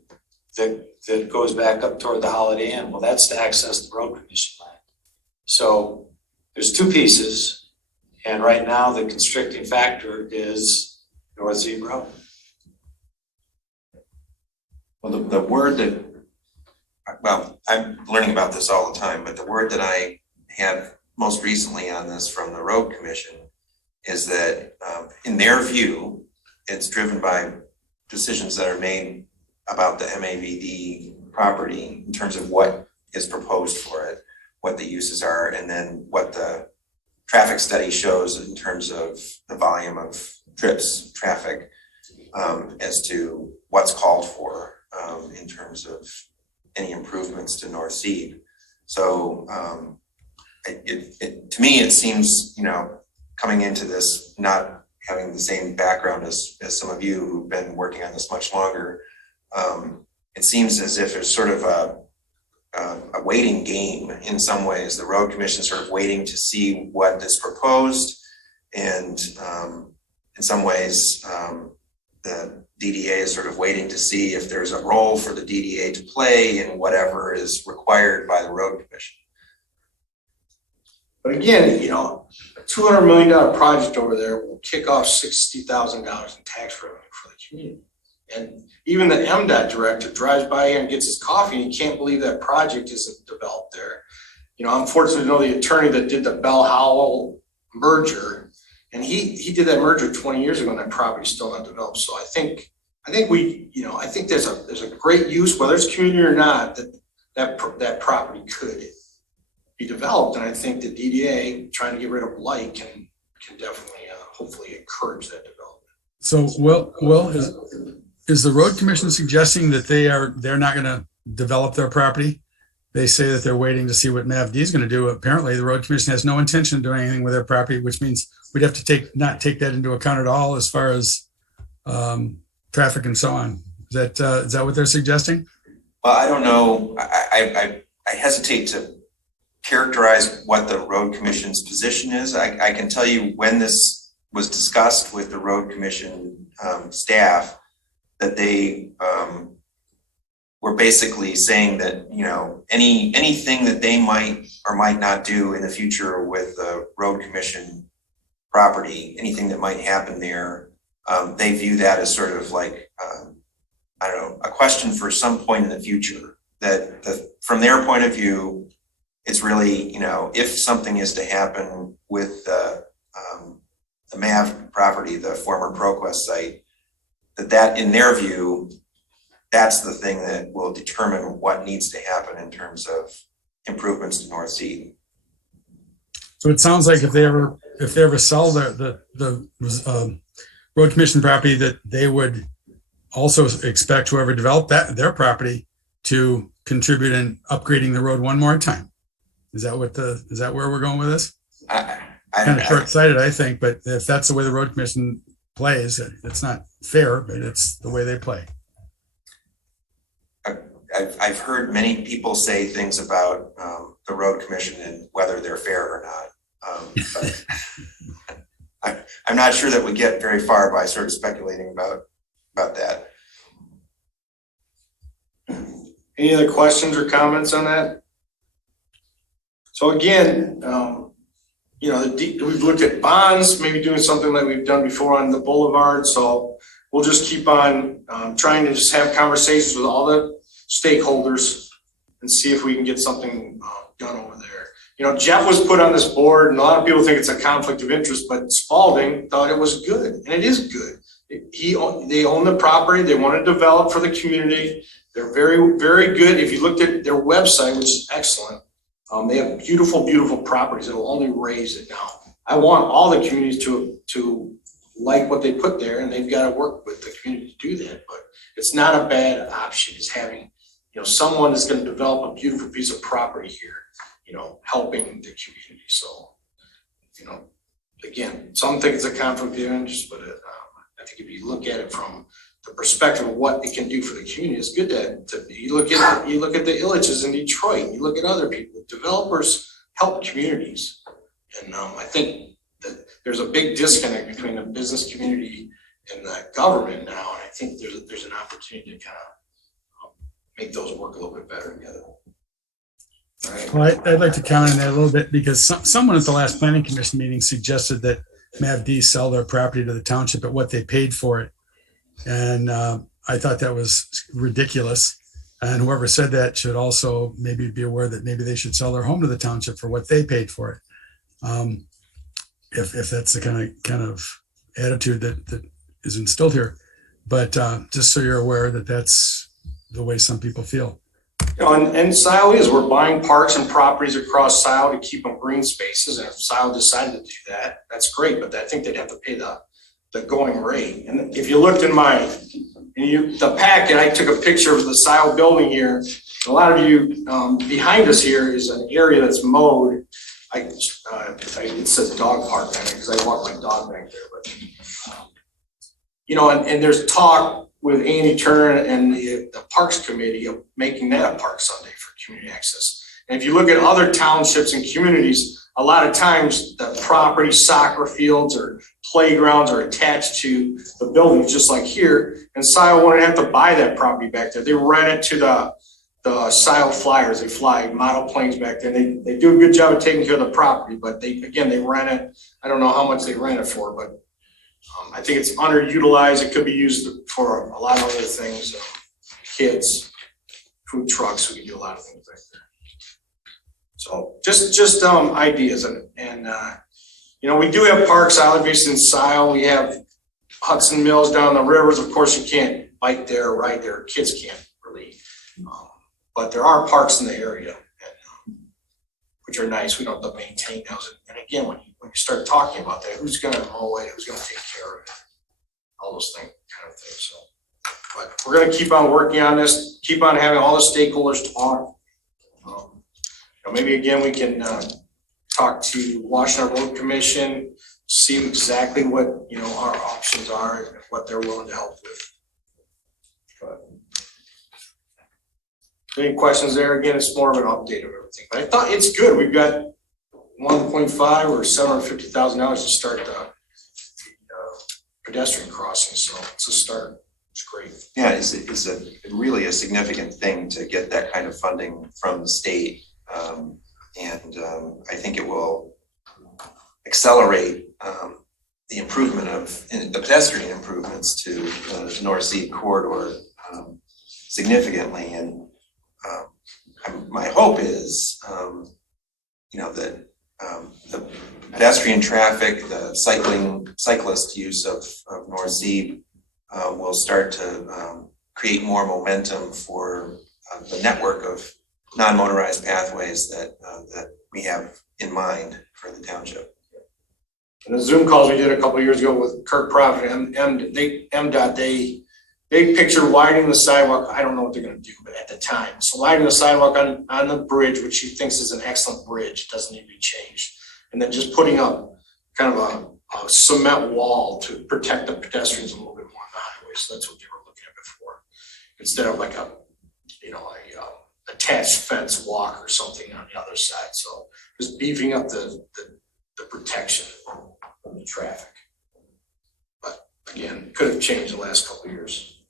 that goes back up toward the Holiday Inn. Well, that's to access the road commission land. So there's two pieces, and right now the constricting factor is North Z Road. Well, the word that, well, I'm learning about this all the time, but the word that I have most recently on this from the road commission is that in their view, it's driven by decisions that are made about the MAVD property in terms of what is proposed for it, what the uses are, and then what the traffic study shows in terms of the volume of trips, traffic, as to what's called for in terms of any improvements to North Seed. So to me, it seems, you know, coming into this, not having the same background as some of you who've been working on this much longer, it seems as if it's sort of a waiting game in some ways. The road commission is sort of waiting to see what is proposed, and in some ways, the DDA is sort of waiting to see if there's a role for the DDA to play in whatever is required by the road commission. But again, you know, a $200 million project over there will kick off $60,000 in tax revenue for the community. And even the MDOT director drives by here and gets his coffee, and he can't believe that project isn't developed there. You know, I'm fortunate to know the attorney that did the Bell Howell merger, and he did that merger 20 years ago, and that property's still not developed. So I think we, you know, I think there's a great use, whether it's community or not, that property could be developed. And I think the DDA trying to get rid of blight can definitely hopefully encourage that development. So, Will, is the road commission suggesting that they're not going to develop their property? They say that they're waiting to see what MAVD is going to do. Apparently, the road commission has no intention of doing anything with their property, which means we'd have to not take that into account at all as far as traffic and so on. Is that what they're suggesting? Well, I don't know. I hesitate to characterize what the road commission's position is. I can tell you when this was discussed with the road commission staff, that they were basically saying that, you know, anything that they might or might not do in the future with the road commission property, anything that might happen there, they view that as sort of like, I don't know, a question for some point in the future. That from their point of view, it's really, you know, if something is to happen with the MAV property, the former ProQuest site, that in their view, that's the thing that will determine what needs to happen in terms of improvements to North Sea. So it sounds like if they ever sell the road commission property, that they would also expect whoever developed their property to contribute in upgrading the road one more time. Is that where we're going with this? Kind of short-sighted, I think, but if that's the way the road commission plays, it's not fair, but it's the way they play. I've heard many people say things about the road commission and whether they're fair or not. But I'm not sure that we get very far by sort of speculating about that. Any other questions or comments on that? So again, we've looked at bonds, maybe doing something like we've done before on the boulevard. So we'll just keep on trying to just have conversations with all the stakeholders and see if we can get something done over there. Jeff was put on this board, and a lot of people think it's a conflict of interest, but Spalding thought it was good, and it is good. They own the property. They want to develop for the community. They're very, very good. If you looked at their website, which is excellent, they have beautiful, beautiful properties that will only raise it now. I want all the communities to like what they put there, and they've got to work with the community to do that. But it's not a bad option, is having someone that's going to develop a beautiful piece of property here, helping the community. So, again, some think it's a conflict of interest, but I think if you look at it from the perspective of what it can do for the community, it's good to you look at the Illiches in Detroit, you look at other people. Developers help communities, and I think that there's a big disconnect between the business community and the government now, and I think there's an opportunity to kind of make those work a little bit better together. All right. Well, I'd like to comment on that a little bit, because someone at the last planning commission meeting suggested that MAVD sell their property to the township at what they paid for it. And I thought that was ridiculous. And whoever said that should also maybe be aware that maybe they should sell their home to the township for what they paid for it. If that's the kind of attitude that is instilled here. But just so you're aware that that's the way some people feel. And Scio we're buying parks and properties across Scio to keep them green spaces. And if Scio decided to do that, that's great. But I think they'd have to pay the going rate. And if you looked in the packet, I took a picture of the Scio building here. A lot of you behind us here is an area that's mowed. It says dog park because I walk my dog back there. But and there's talk with Andy Turner and the Parks Committee of making that a park Sunday for community access. And if you look at other townships and communities, a lot of times the property, soccer fields or playgrounds are attached to the buildings, just like here. And Scio wouldn't have to buy that property back there. They rent it to the Scio Flyers. They fly model planes back there. They do a good job of taking care of the property, but they rent it. I don't know how much they rent it for, but I think it's underutilized. It could be used for a lot of other things. Kids, food trucks. We can do a lot of things like that. So just ideas and we do have parks. I live in Scio. We have Hudson Mills down the rivers. Of course, you can't bike there, ride there. Kids can't really, but there are parks in the area, which are nice. We don't have to maintain those. And again, when you start talking about that, who's going to mow it? Who's going to take care of it? All those kind of things. So, but we're going to keep on working on this. Keep on having all the stakeholders talk. Maybe again we can talk to Washington Road Commission, see exactly what our options are and what they're willing to help with. But any questions there? Again, it's more of an update of everything. But I thought it's good. We've got 1.5 or $750,000 to start the pedestrian crossing. So it's a start. It's great. Yeah, it's really a significant thing to get that kind of funding from the state. I think it will accelerate the improvement of the pedestrian improvements to the North Sea corridor significantly. And my hope is, that the pedestrian traffic, the cyclist use of North Sea will start to create more momentum for the network of non-motorized pathways that we have in mind for the township. And the Zoom calls we did a couple of years ago with Kirk Profit and MDOT, they pictured widening the sidewalk. I don't know what they're going to do, but at the time, so widening the sidewalk on the bridge, which he thinks is an excellent bridge, doesn't need to be changed, and then just putting up kind of a cement wall to protect the pedestrians a little bit more on the highway. So that's what they were looking at before, instead of like a attached fence walk or something on the other side. So just beefing up the protection from the traffic. But again, could have changed the last couple of years.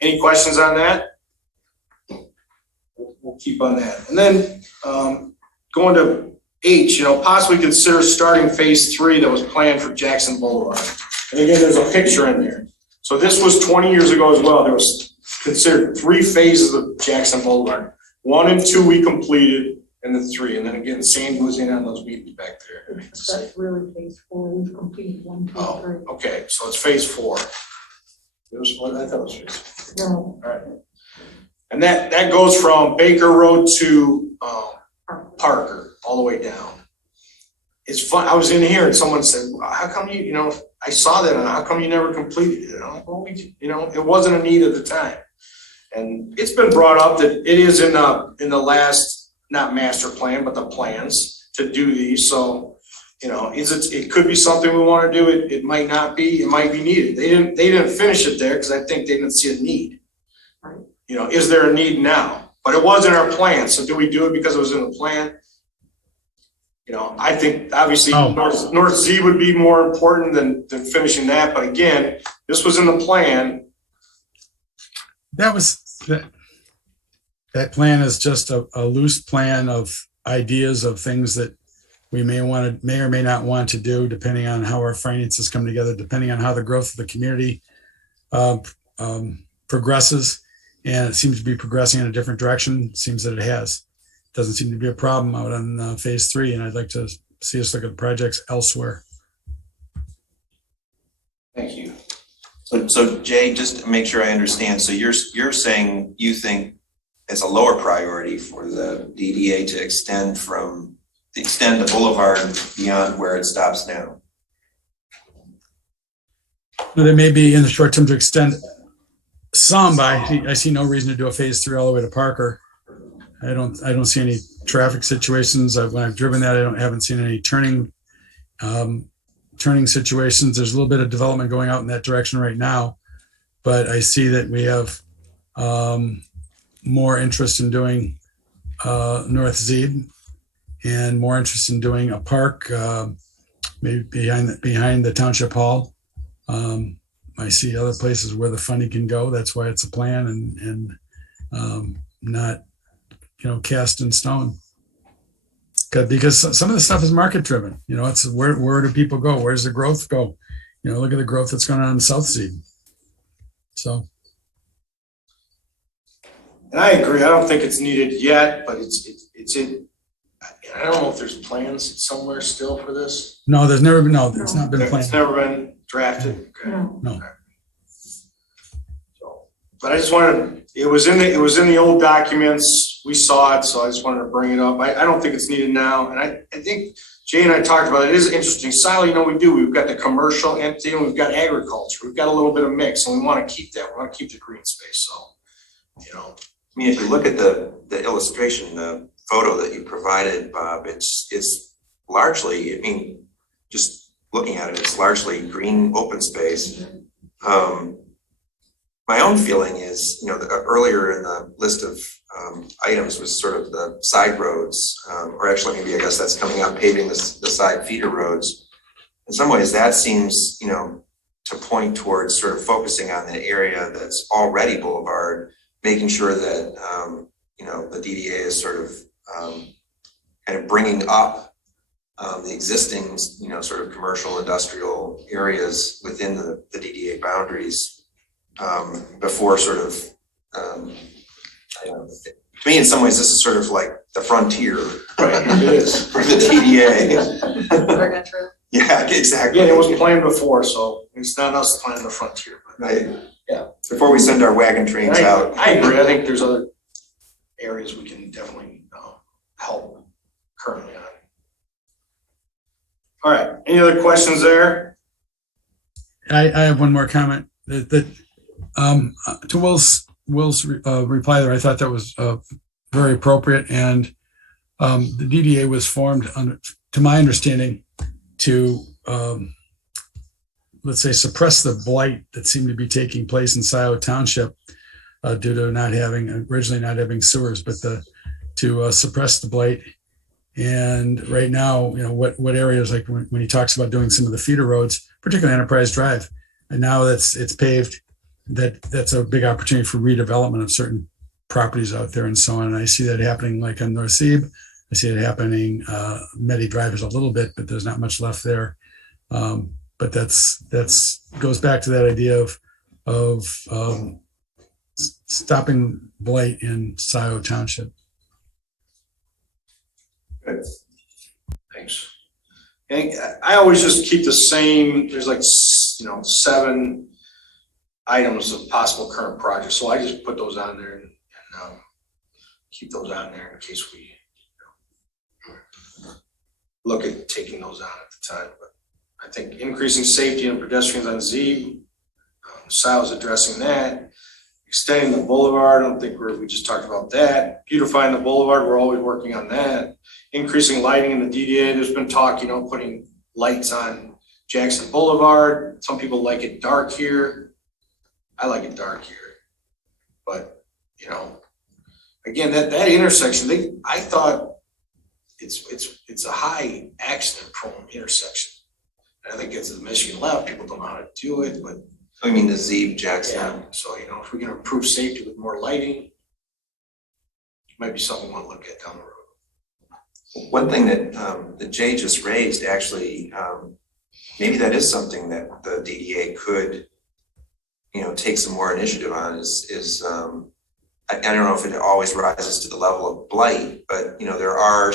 Any questions on that? We'll we'll keep on that. And then, going to H, possibly consider starting phase 3 that was planned for Jackson Boulevard. And again, there's a picture in there. So this was 20 years ago as well. There was considered 3 phases of Jackson Boulevard. 1 and 2 we completed, and then 3. And then again, Sandy was in on those meetings back there. That's really phase 4. We've completed 1, 2, 3. Oh, okay, so it's phase 4. It was what I thought it was phase 4. No, All right. And that goes from Baker Road to Parker, all the way down. It's fun. I was in here and someone said, well, how come I saw that, and how come you never completed it? And I'm like, well, it wasn't a need at the time. And it's been brought up that it is in the last, not master plan, but the plans to do these. So, it could be something we want to do. It might not be. It might be needed. They didn't finish it there because I think they didn't see a need. Is there a need now? But it was in our plan. So do we do it because it was in the plan? I think obviously North Z would be more important than finishing that. But again, this was in the plan. That plan is just a loose plan of ideas of things that we may or may not want to do, depending on how our finances come together, depending on how the growth of the community progresses. And it seems to be progressing in a different direction. It seems that it has. Doesn't seem to be a problem out on phase 3, and I'd like to see us look at projects elsewhere. Thank you. So Jay, just to make sure I understand, so you're saying you think it's a lower priority for the DDA to extend the boulevard beyond where it stops now? They may be in the short term to extend some, but I see no reason to do a phase 3 all the way to Parker. I don't see any traffic situations. When I've driven that, I haven't seen any turning situations. There's a little bit of development going out in that direction right now, but I see that we have more interest in doing North Zed and more interest in doing a park maybe behind the township hall. I see other places where the funding can go. That's why it's a plan and not cast in stone. Because some of the stuff is market driven. It's where do people go? Where's the growth go? Look at the growth that's going on in South Seed. So. And I agree. I don't think it's needed yet, but it's in. I don't know if there's plans somewhere still for this. No, there's never been. No, it's not been planned. It's never been drafted. Okay. No. So, but I just wanted. It was in the old documents. We saw it, so I just wanted to bring it up. I don't think it's needed now, and I think Jay and I talked about it. It is interesting. Silo, we've got the commercial empty, and we've got agriculture. We've got a little bit of mix, and we want to keep that. We want to keep the green space. So, if you look at the illustration, the photo that you provided, Bob, it's largely, just looking at it, it's largely green open space. My own feeling is, earlier in the list of items was sort of the side roads, or actually maybe I guess that's coming up, paving the side feeder roads. In some ways that seems, to point towards sort of focusing on the area that's already boulevard, making sure that, the DDA is sort of kind of bringing up the existing, sort of commercial industrial areas within the DDA boundaries before sort of, to me, in some ways, this is sort of like the frontier, right? It is for the DDA. Oregon Trail. Yeah, exactly. Yeah, it was planned before, so it's not us planning the frontier. But Right. Yeah. Before we send our wagon trains out. I agree. I think there's other areas we can definitely help currently on. All right. Any other questions there? I have one more comment. That to Will's reply there, I thought that was very appropriate, and the DDA was formed, to my understanding, to let's say suppress the blight that seemed to be taking place in Scio Township due to originally not having sewers, but to suppress the blight. And right now, what areas, like when he talks about doing some of the feeder roads, particularly Enterprise Drive, and now it's paved, that's a big opportunity for redevelopment of certain properties out there and so on. And I see that happening like on North Seab. I see it happening, Medi Drive is a little bit, but there's not much left there. But that's goes back to that idea of stopping blight in Scio Township. Good. Thanks. And I always just keep the same, there's like, 7 items of possible current projects. So I just put those on there and keep those on there in case we look at taking those on at the time. But I think increasing safety and pedestrians on Z, Scio's addressing that. Extending the boulevard, I don't think we just talked about that. Beautifying the boulevard, we're always working on that. Increasing lighting in the DDA, there's been talk, putting lights on Jackson Boulevard. Some people like it dark here. I like it dark here. But, again, that intersection, I thought it's a high accident prone intersection. And I think it's the Michigan left, people don't know how to do it, but I mean, the Z Jackson. yeah, so if we can improve safety with more lighting, it might be something we want to look at down the road. One thing that Jay just raised, actually, maybe that is something that the DDA could, take some more initiative on. Is I don't know if it always rises to the level of blight, but there are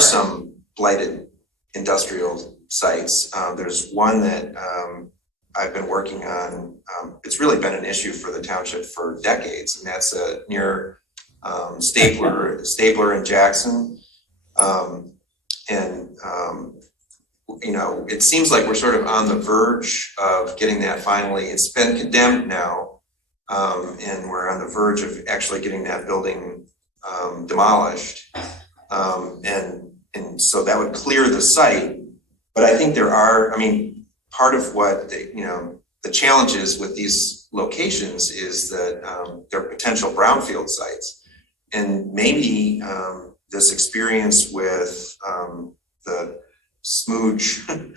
some blighted industrial sites. There's one that I've been working on. It's really been an issue for the township for decades, and that's near Stabler in Jackson. It seems like we're sort of on the verge of getting that finally. It's been condemned now, and we're on the verge of actually getting that building demolished. And so that would clear the site. But I think part of what the challenges with these locations is that they're potential brownfield sites. And maybe this experience with the Smooge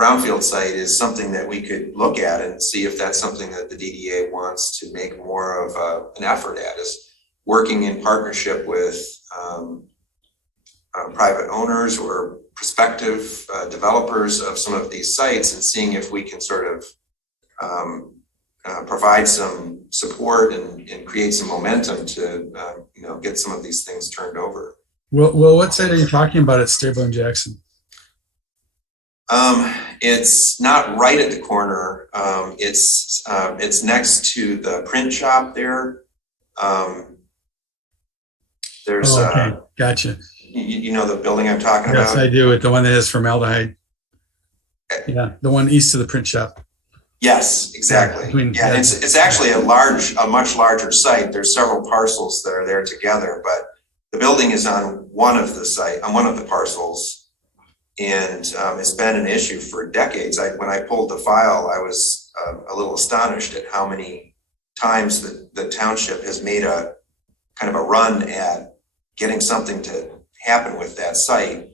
brownfield site is something that we could look at and see if that's something that the DDA wants to make more of an effort at, is working in partnership with private owners or prospective developers of some of these sites, and seeing if we can sort of provide some support and create some momentum to get some of these things turned over. Well, what site are you talking about at Stabler and Jackson? It's not right at the corner. It's next to the print shop there. There's okay, gotcha. You know the building I'm talking Yes, about? I do. It the one that has formaldehyde. Yeah, the one east of the print shop. Yes, exactly. Yeah, it's actually a much larger site. There's several parcels that are there together, but the building is on one of the parcels, and it's been an issue for decades. When I pulled the file, I was a little astonished at how many times the township has made a kind of a run at getting something to happen with that site.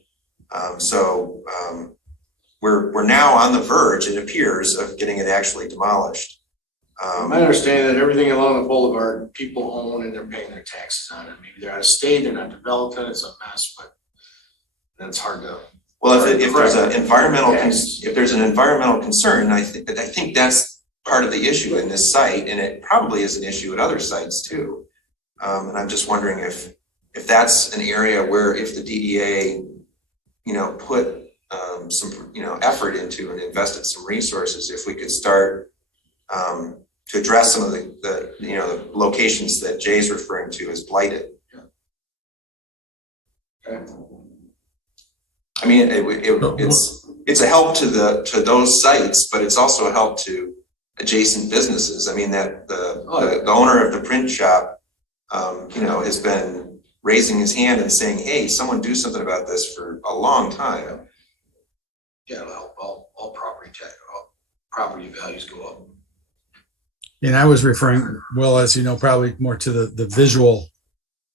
We're now on the verge, it appears, of getting it actually demolished. My understanding that everything along the boulevard, people own and they're paying their taxes on it. Maybe they're out of state, they're not developed, and it's a mess, but that's hard to. Well, if there's an environmental concern, I think that's part of the issue in this site, and it probably is an issue at other sites too. And I'm just wondering if that's an area where, if the DDA, put some effort into and invested some resources, if we could start to address some of the locations that Jay's referring to as blighted. Okay. I mean, it's a help to those sites, but it's also a help to adjacent businesses. I mean, that the owner of the print shop, has been raising his hand and saying, "Hey, someone do something about this," for a long time. Yeah, it'll help all property values go up. And I was referring, Will, as you know, probably more to the visual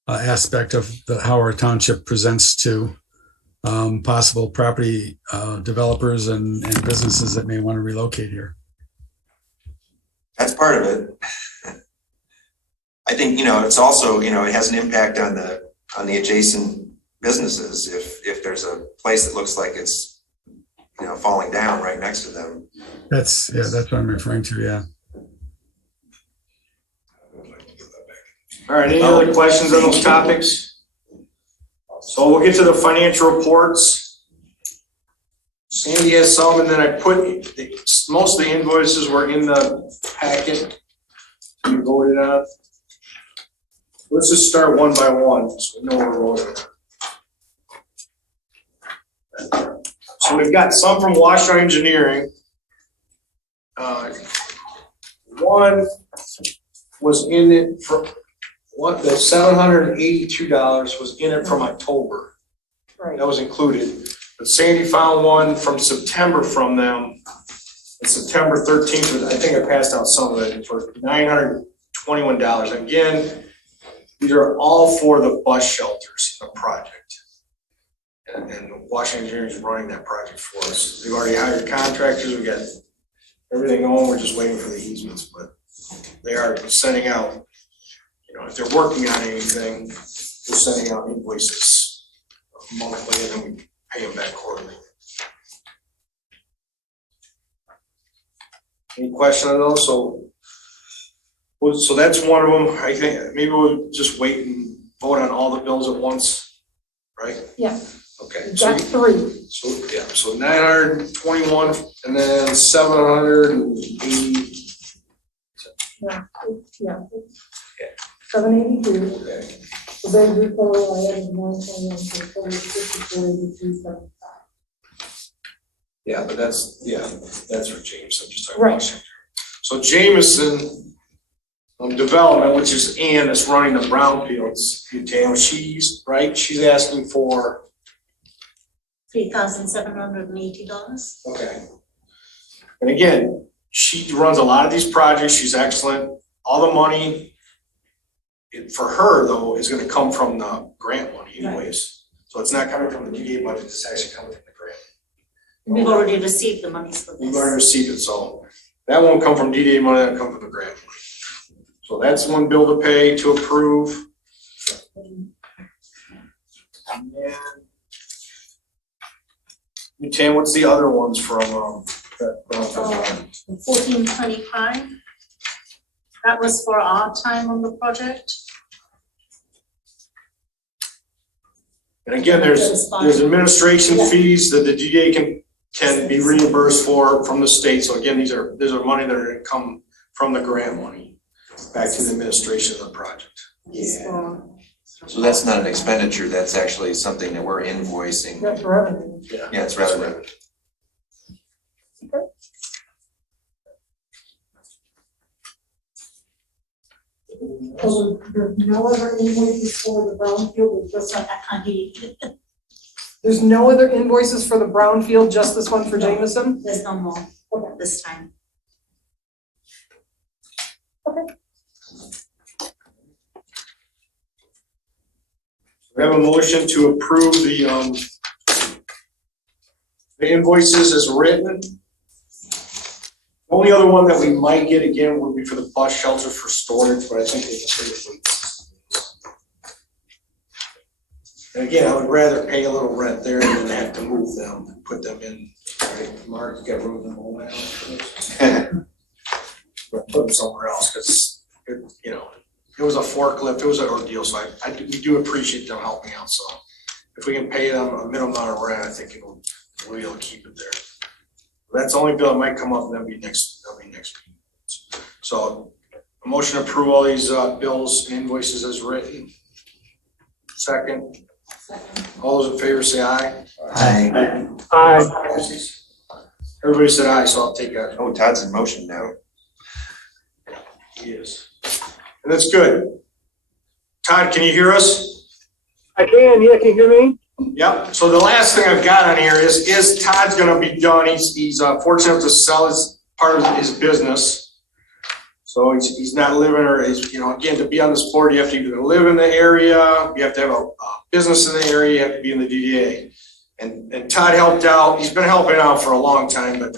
aspect of how our township presents to possible property developers and businesses that may want to relocate here. That's part of it. I think, it's also, it has an impact on the adjacent businesses. If there's a place that looks like it's, falling down right next to them. That's what I'm referring to, yeah. All right, any other questions on those topics? So we'll get to the financial reports. Sandy has some, and then I put, most of the invoices were in the packet. You voted on. Let's just start one by one, so we know where we're voting. So we've got some from Washoe Engineering. One was in it for, the $782 was in it from October. Right. That was included. But Sandy found one from September from them. It's September 13th. I think I passed out some of it for $921. Again, these are all for the bus shelters, the project. And Washington Engineering is running that project for us. They've already hired contractors. We got everything on. We're just waiting for the easements, but they are sending out, if they're working on anything, they're sending out invoices monthly, and then we pay them back quarterly. Any question on those? So that's one of them. I think maybe we'll just wait and vote on all the bills at once, right? Yeah. Okay. We've got three. So 921 and then 780. Yeah. 782. Okay. So then we total, I added 921, so total 5482.75. Yeah, but that's for James. I'm just talking Right. about. So Jameson Development, which is Ann that's running the brownfields, she's asking for $3,780. Okay. And again, she runs a lot of these projects. She's excellent. All the money for her though is going to come from the grant money anyways. So it's not coming from the DDA budget. It's actually coming from the grant. We've already received the monies for this. We've already received it, so that won't come from DDA money. That'll come from the grant money. So that's one bill to pay to approve. And Tam, what's the other ones from that? 1425. That was for our time on the project. And again, there's administration fees that the DDA can be reimbursed for from the state. So again, these are money that are going to come from the grant money back to the administration of the project. Yeah. So that's not an expenditure, that's actually something that we're invoicing. That's revenue. Yeah, it's revenue. So there's no other invoices for the brownfield, So I can't hear you. there's no other invoices for the brownfield, just this one for Jameson? There's no more this time. We have a motion to approve the invoices as written. Only other one that we might get again would be for the bus shelter for storage, but I think they can pay it. And again, I would rather pay a little rent there than have to move them and put them in. Right, Mark, you got room in the whole house. Put them somewhere else because it was a forklift, it was an ordeal, so we do appreciate them helping out, so if we can pay them a minimum amount of rent, I think we'll be able to keep it there. That's the only bill that might come up, and that'll be next meeting. So, a motion to approve all these bills and invoices as written. Second. All those in favor say aye. Aye. Aye. Everybody said aye, so I'll take that. Oh, Todd's in motion now. He is. And that's good. Todd, can you hear us? I can, yeah, can you hear me? Yep. So the last thing I've got on here is Todd's gonna be done. He's fortunate enough to sell his part of his business. So he's not living, or again, to be on this board, you have to either live in the area, you have to have a business in the area, you have to be in the DDA. And Todd helped out. He's been helping out for a long time, but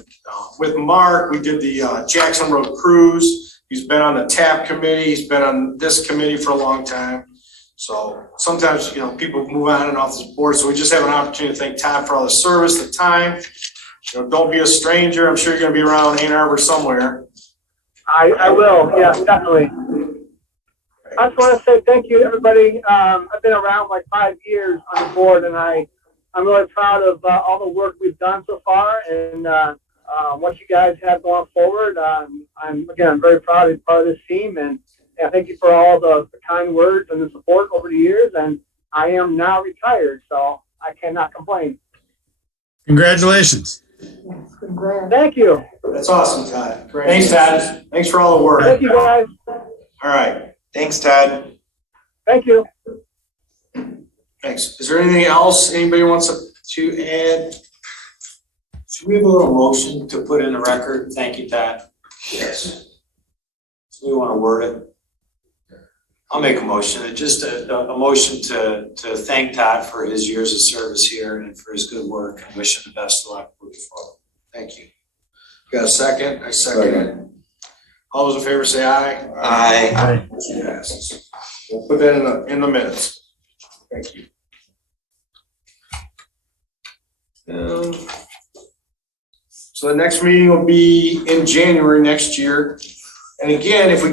with Mark, we did the Jackson Road cruise. He's been on the TAP committee, he's been on this committee for a long time. So sometimes, people move on and off this board, so we just have an opportunity to thank Todd for all the service, the time. Don't be a stranger, I'm sure you're gonna be around Ann Arbor somewhere. I will, yeah, definitely. I just want to say thank you to everybody. I've been around like 5 years on the board, and I'm really proud of all the work we've done so far and what you guys have going forward. I'm very proud to be part of this team, and thank you for all the kind words and the support over the years. And I am now retired, so I cannot complain. Congratulations. Yes, congrats. Thank you. That's awesome, Todd. Thanks, Todd. Thanks for all the work. Thank you, guys. All right, Thanks, Todd. Thank you. thanks. Is there anything else anybody wants to add? Should we have a little motion to put in the record? Thank you, Todd. Yes. So we want to word it. I'll make a motion, just a motion to thank Todd for his years of service here and for his good work, and wish him the best of luck moving forward. Thank you. Got a second? I second it. All those in favor say aye. Aye. Motion passes. We'll put that in the minutes. Thank you. So the next meeting will be in January next year. And again, if we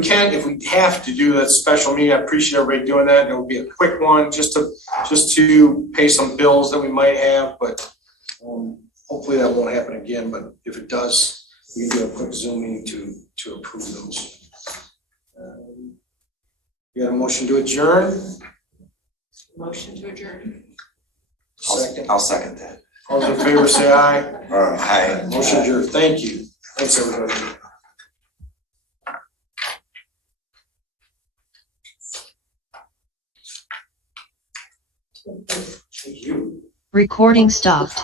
have to do that special meeting, I appreciate everybody doing that. It will be a quick one just to pay some bills that we might have, but hopefully that won't happen again. But if it does, we can do a quick Zoom meeting to approve those. You got a motion to adjourn? Motion to adjourn. Second. I'll second that. All those in favor say aye. Aye. Motion adjourned. Thank you. Thanks, everybody. Thank you. Recording stopped.